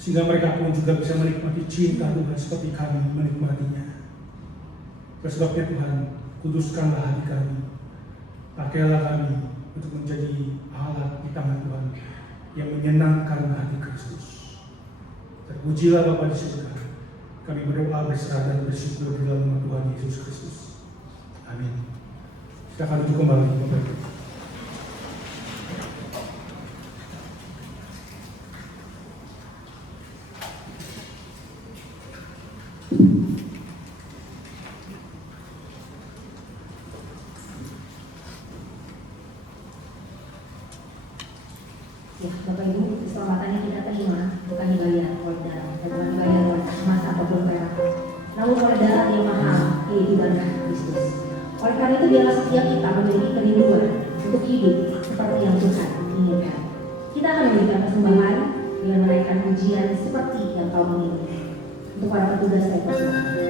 sehingga mereka pun juga bisa menikmati cinta Tuhan seperti kami menikmatinya. Oleh sebabnya Tuhan, kuduskanlah hati kami, pakailah kami untuk menjadi alat di tangan Tuhan yang menyenangkan hati Kristus. Terpujilah Bapa di surga. Kami berdoa, berserah dan bersyukur di dalam nama Tuhan Yesus Kristus. Amin. Silakan duduk kembali, Bapak Ibu. Ya, Bapak Ibu, keselamatan yang kita terima bukan dibayar oleh darah, dan bukan dibayar oleh emas ataupun perak, namun oleh darah yang mahal, yaitu darah Kristus. Oleh karena itu, biarlah setiap kita memiliki kerinduan untuk hidup seperti yang Tuhan inginkan. Kita akan memberikan persembahan dengan menaikkan pujian seperti yang kau menginginkan. Untuk para petugas saya persilakan.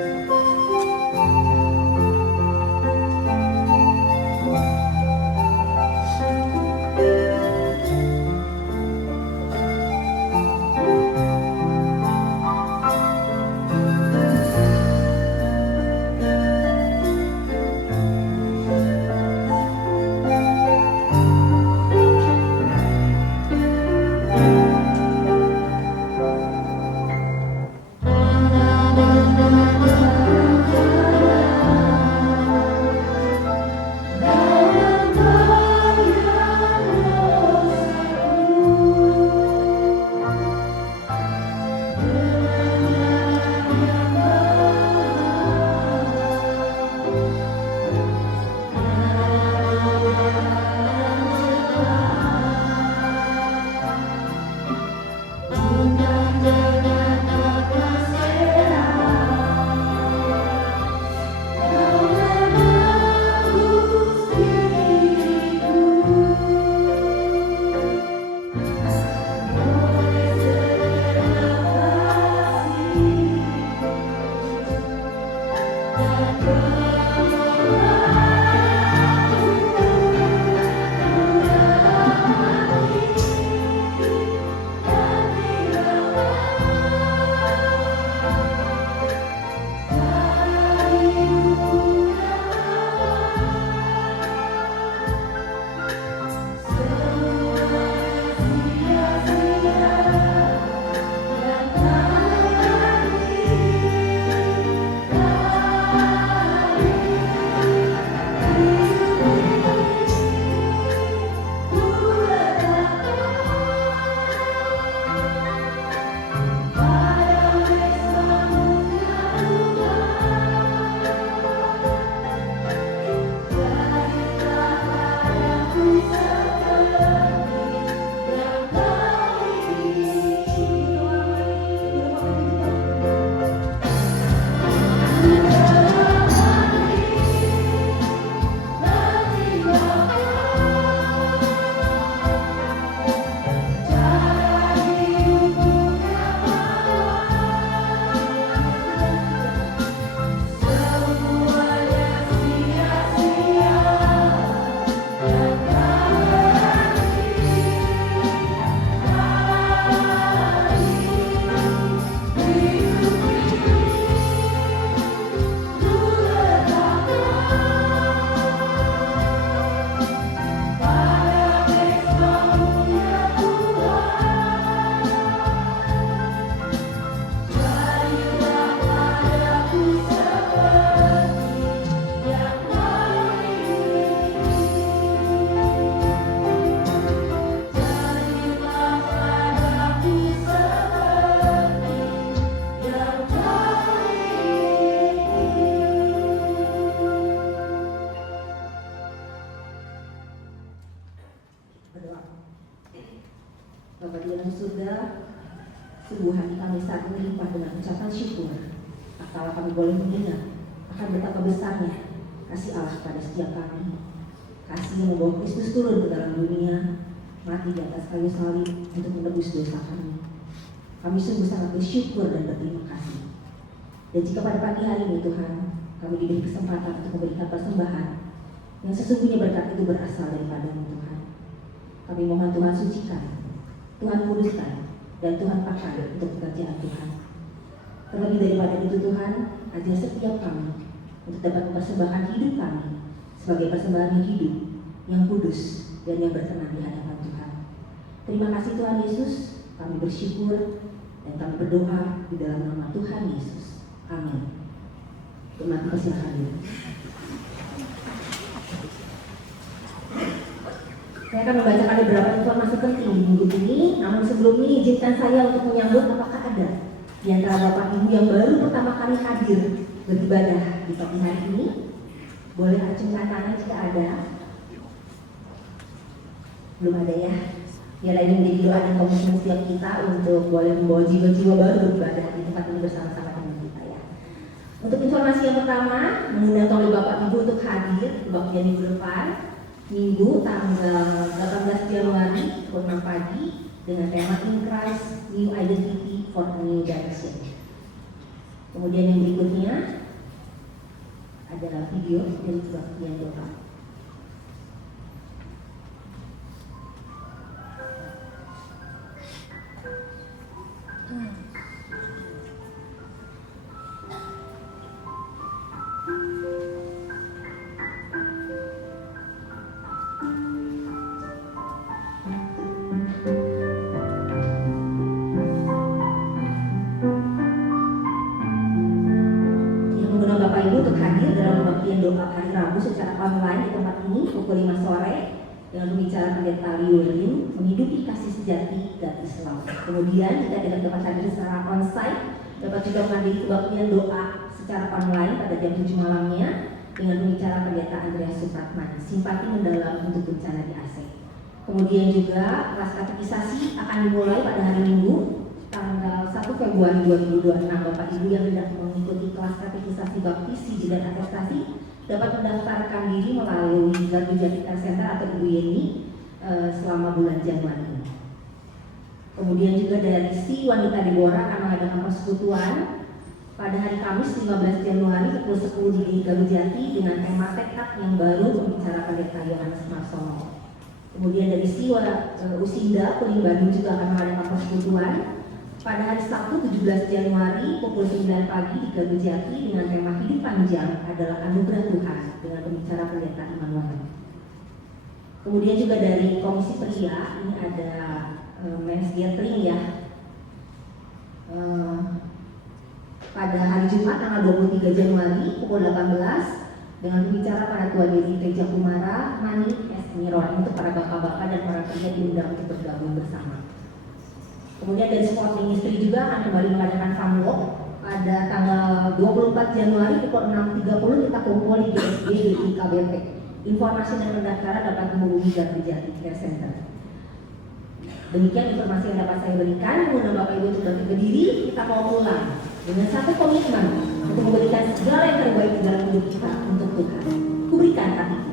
Berdoa. Bapa di dalam surga, sungguh hati kami saat ini limpah dengan ucapan syukur. Kalau kami boleh mengingat akan betapa besarnya kasih Allah pada setiap kami. Kasih yang membawa Kristus turun ke dalam dunia, mati di atas kayu salib untuk menebus dosa kami. Kami sungguh sangat bersyukur dan berterima kasih. Dan jika pada pagi hari ini Tuhan, kami diberi kesempatan untuk memberikan persembahan yang sesungguhnya berkat itu berasal daripada-Mu Tuhan. Kami mohon Tuhan sucikan, Tuhan kuduskan, dan Tuhan pakai untuk pekerjaan Tuhan. Terlebih daripada itu Tuhan, ajar setiap kami untuk dapat mempersembahkan hidup kami sebagai persembahan yang hidup, yang kudus, dan yang berkenan di hadapan Tuhan. Terima kasih Tuhan Yesus, kami bersyukur dan kami berdoa di dalam nama Tuhan Yesus. Amin. Terima kasih hadir. Saya akan membacakan beberapa informasi penting di minggu ini, namun sebelum ini izinkan saya untuk menyambut apakah ada di antara Bapak Ibu yang baru pertama kali hadir beribadah di pagi hari ini. Boleh acungkan tangan jika ada. Belum ada ya. Biarlah ini menjadi doa dan komitmen setiap kita untuk boleh membawa jiwa-jiwa baru beribadah di tempat ini bersama-sama dengan kita ya. Untuk informasi yang pertama, mengundang oleh Bapak Ibu untuk hadir di bagian minggu depan, Minggu tanggal 18 Januari pukul 6 pagi dengan tema In Christ New Identity for a New Direction. Kemudian yang berikutnya adalah video dari kebaktian doa. Bapak Ibu untuk hadir dalam pembaktian doa hari Rabu secara online di tempat ini pukul 5 sore dengan pembicara pendeta Liwelin menghidupi kasih sejati dan Islam. Kemudian kita dengan dapat hadir secara onsite dapat juga menghadiri pembaktian doa secara online pada jam 7 malamnya dengan pembicara pendeta Andreas Supratman, simpati mendalam untuk bencana di Aceh. Kemudian juga kelas katekisasi akan dimulai pada hari Minggu tanggal 1 Februari 2026. Bapak Ibu yang hendak mengikuti kelas katekisasi baptis, siji dan atestasi dapat mendaftarkan diri melalui Gardu Jati Care Center atau Ibu Yeni selama bulan Januari ini. Kemudian juga dari Si Wanita Deborah akan mengadakan persekutuan pada hari Kamis 15 Januari pukul 10 di Gardu Jati dengan tema tekad yang baru pembicara pendeta Yohanes Marsono. Kemudian dari Si Usinda Kuning Bandung juga akan mengadakan persekutuan pada hari Sabtu 17 Januari pukul 9 pagi di Gardu Jati dengan tema Hidup Panjang adalah Anugerah Tuhan dengan pembicara pendeta Immanuel. Kemudian juga dari Komisi Pria ini ada Men's Gathering ya. Pada hari Jumat tanggal 23 Januari pukul 18 dengan pembicara para tua diri Teja Kumara, Mani S. Niron untuk para bapak-bapak dan para pria diundang untuk bergabung bersama. Kemudian dari Sport Ministry juga akan kembali mengadakan Fun Walk pada tanggal 24 Januari pukul 6.30 kita kumpul di GSG di KBP. Informasi dan pendaftaran dapat menghubungi Gardu Jati Care Center. Demikian informasi yang dapat saya berikan. Mengundang Bapak Ibu untuk bangkit berdiri, kita mau pulang dengan satu komitmen untuk memberikan segala yang terbaik di dalam hidup kita untuk Tuhan. Kuberikan hatiku.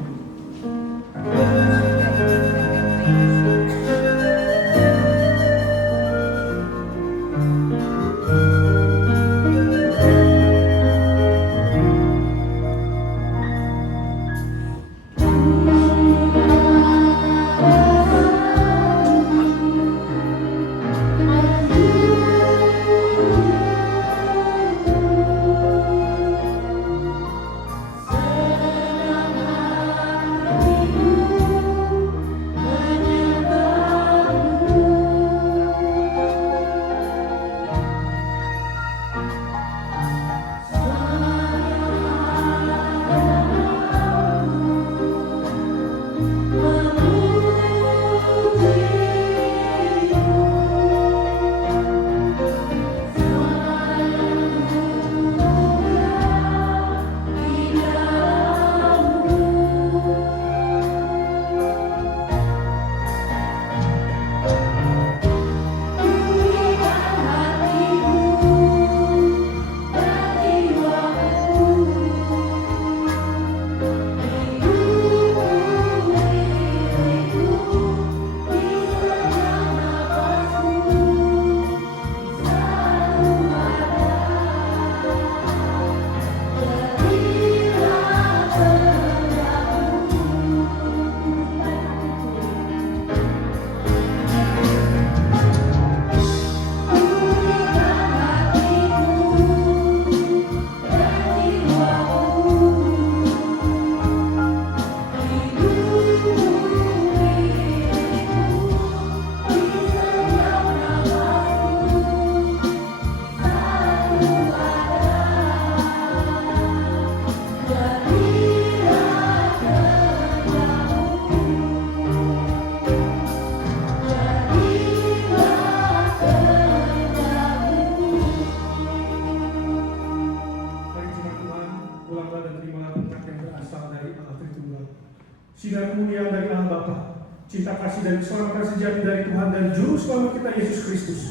cinta kasih dan keselamatan sejati dari Tuhan dan Juru Selamat kita Yesus Kristus,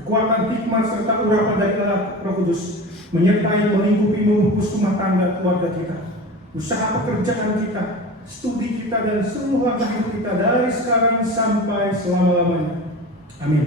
kekuatan hikmat serta urapan dari Allah Roh Kudus menyertai, melingkupi, mengukus rumah tangga keluarga kita, usaha pekerjaan kita, studi kita, dan seluruh langkah hidup kita dari sekarang sampai selama-lamanya. Amin.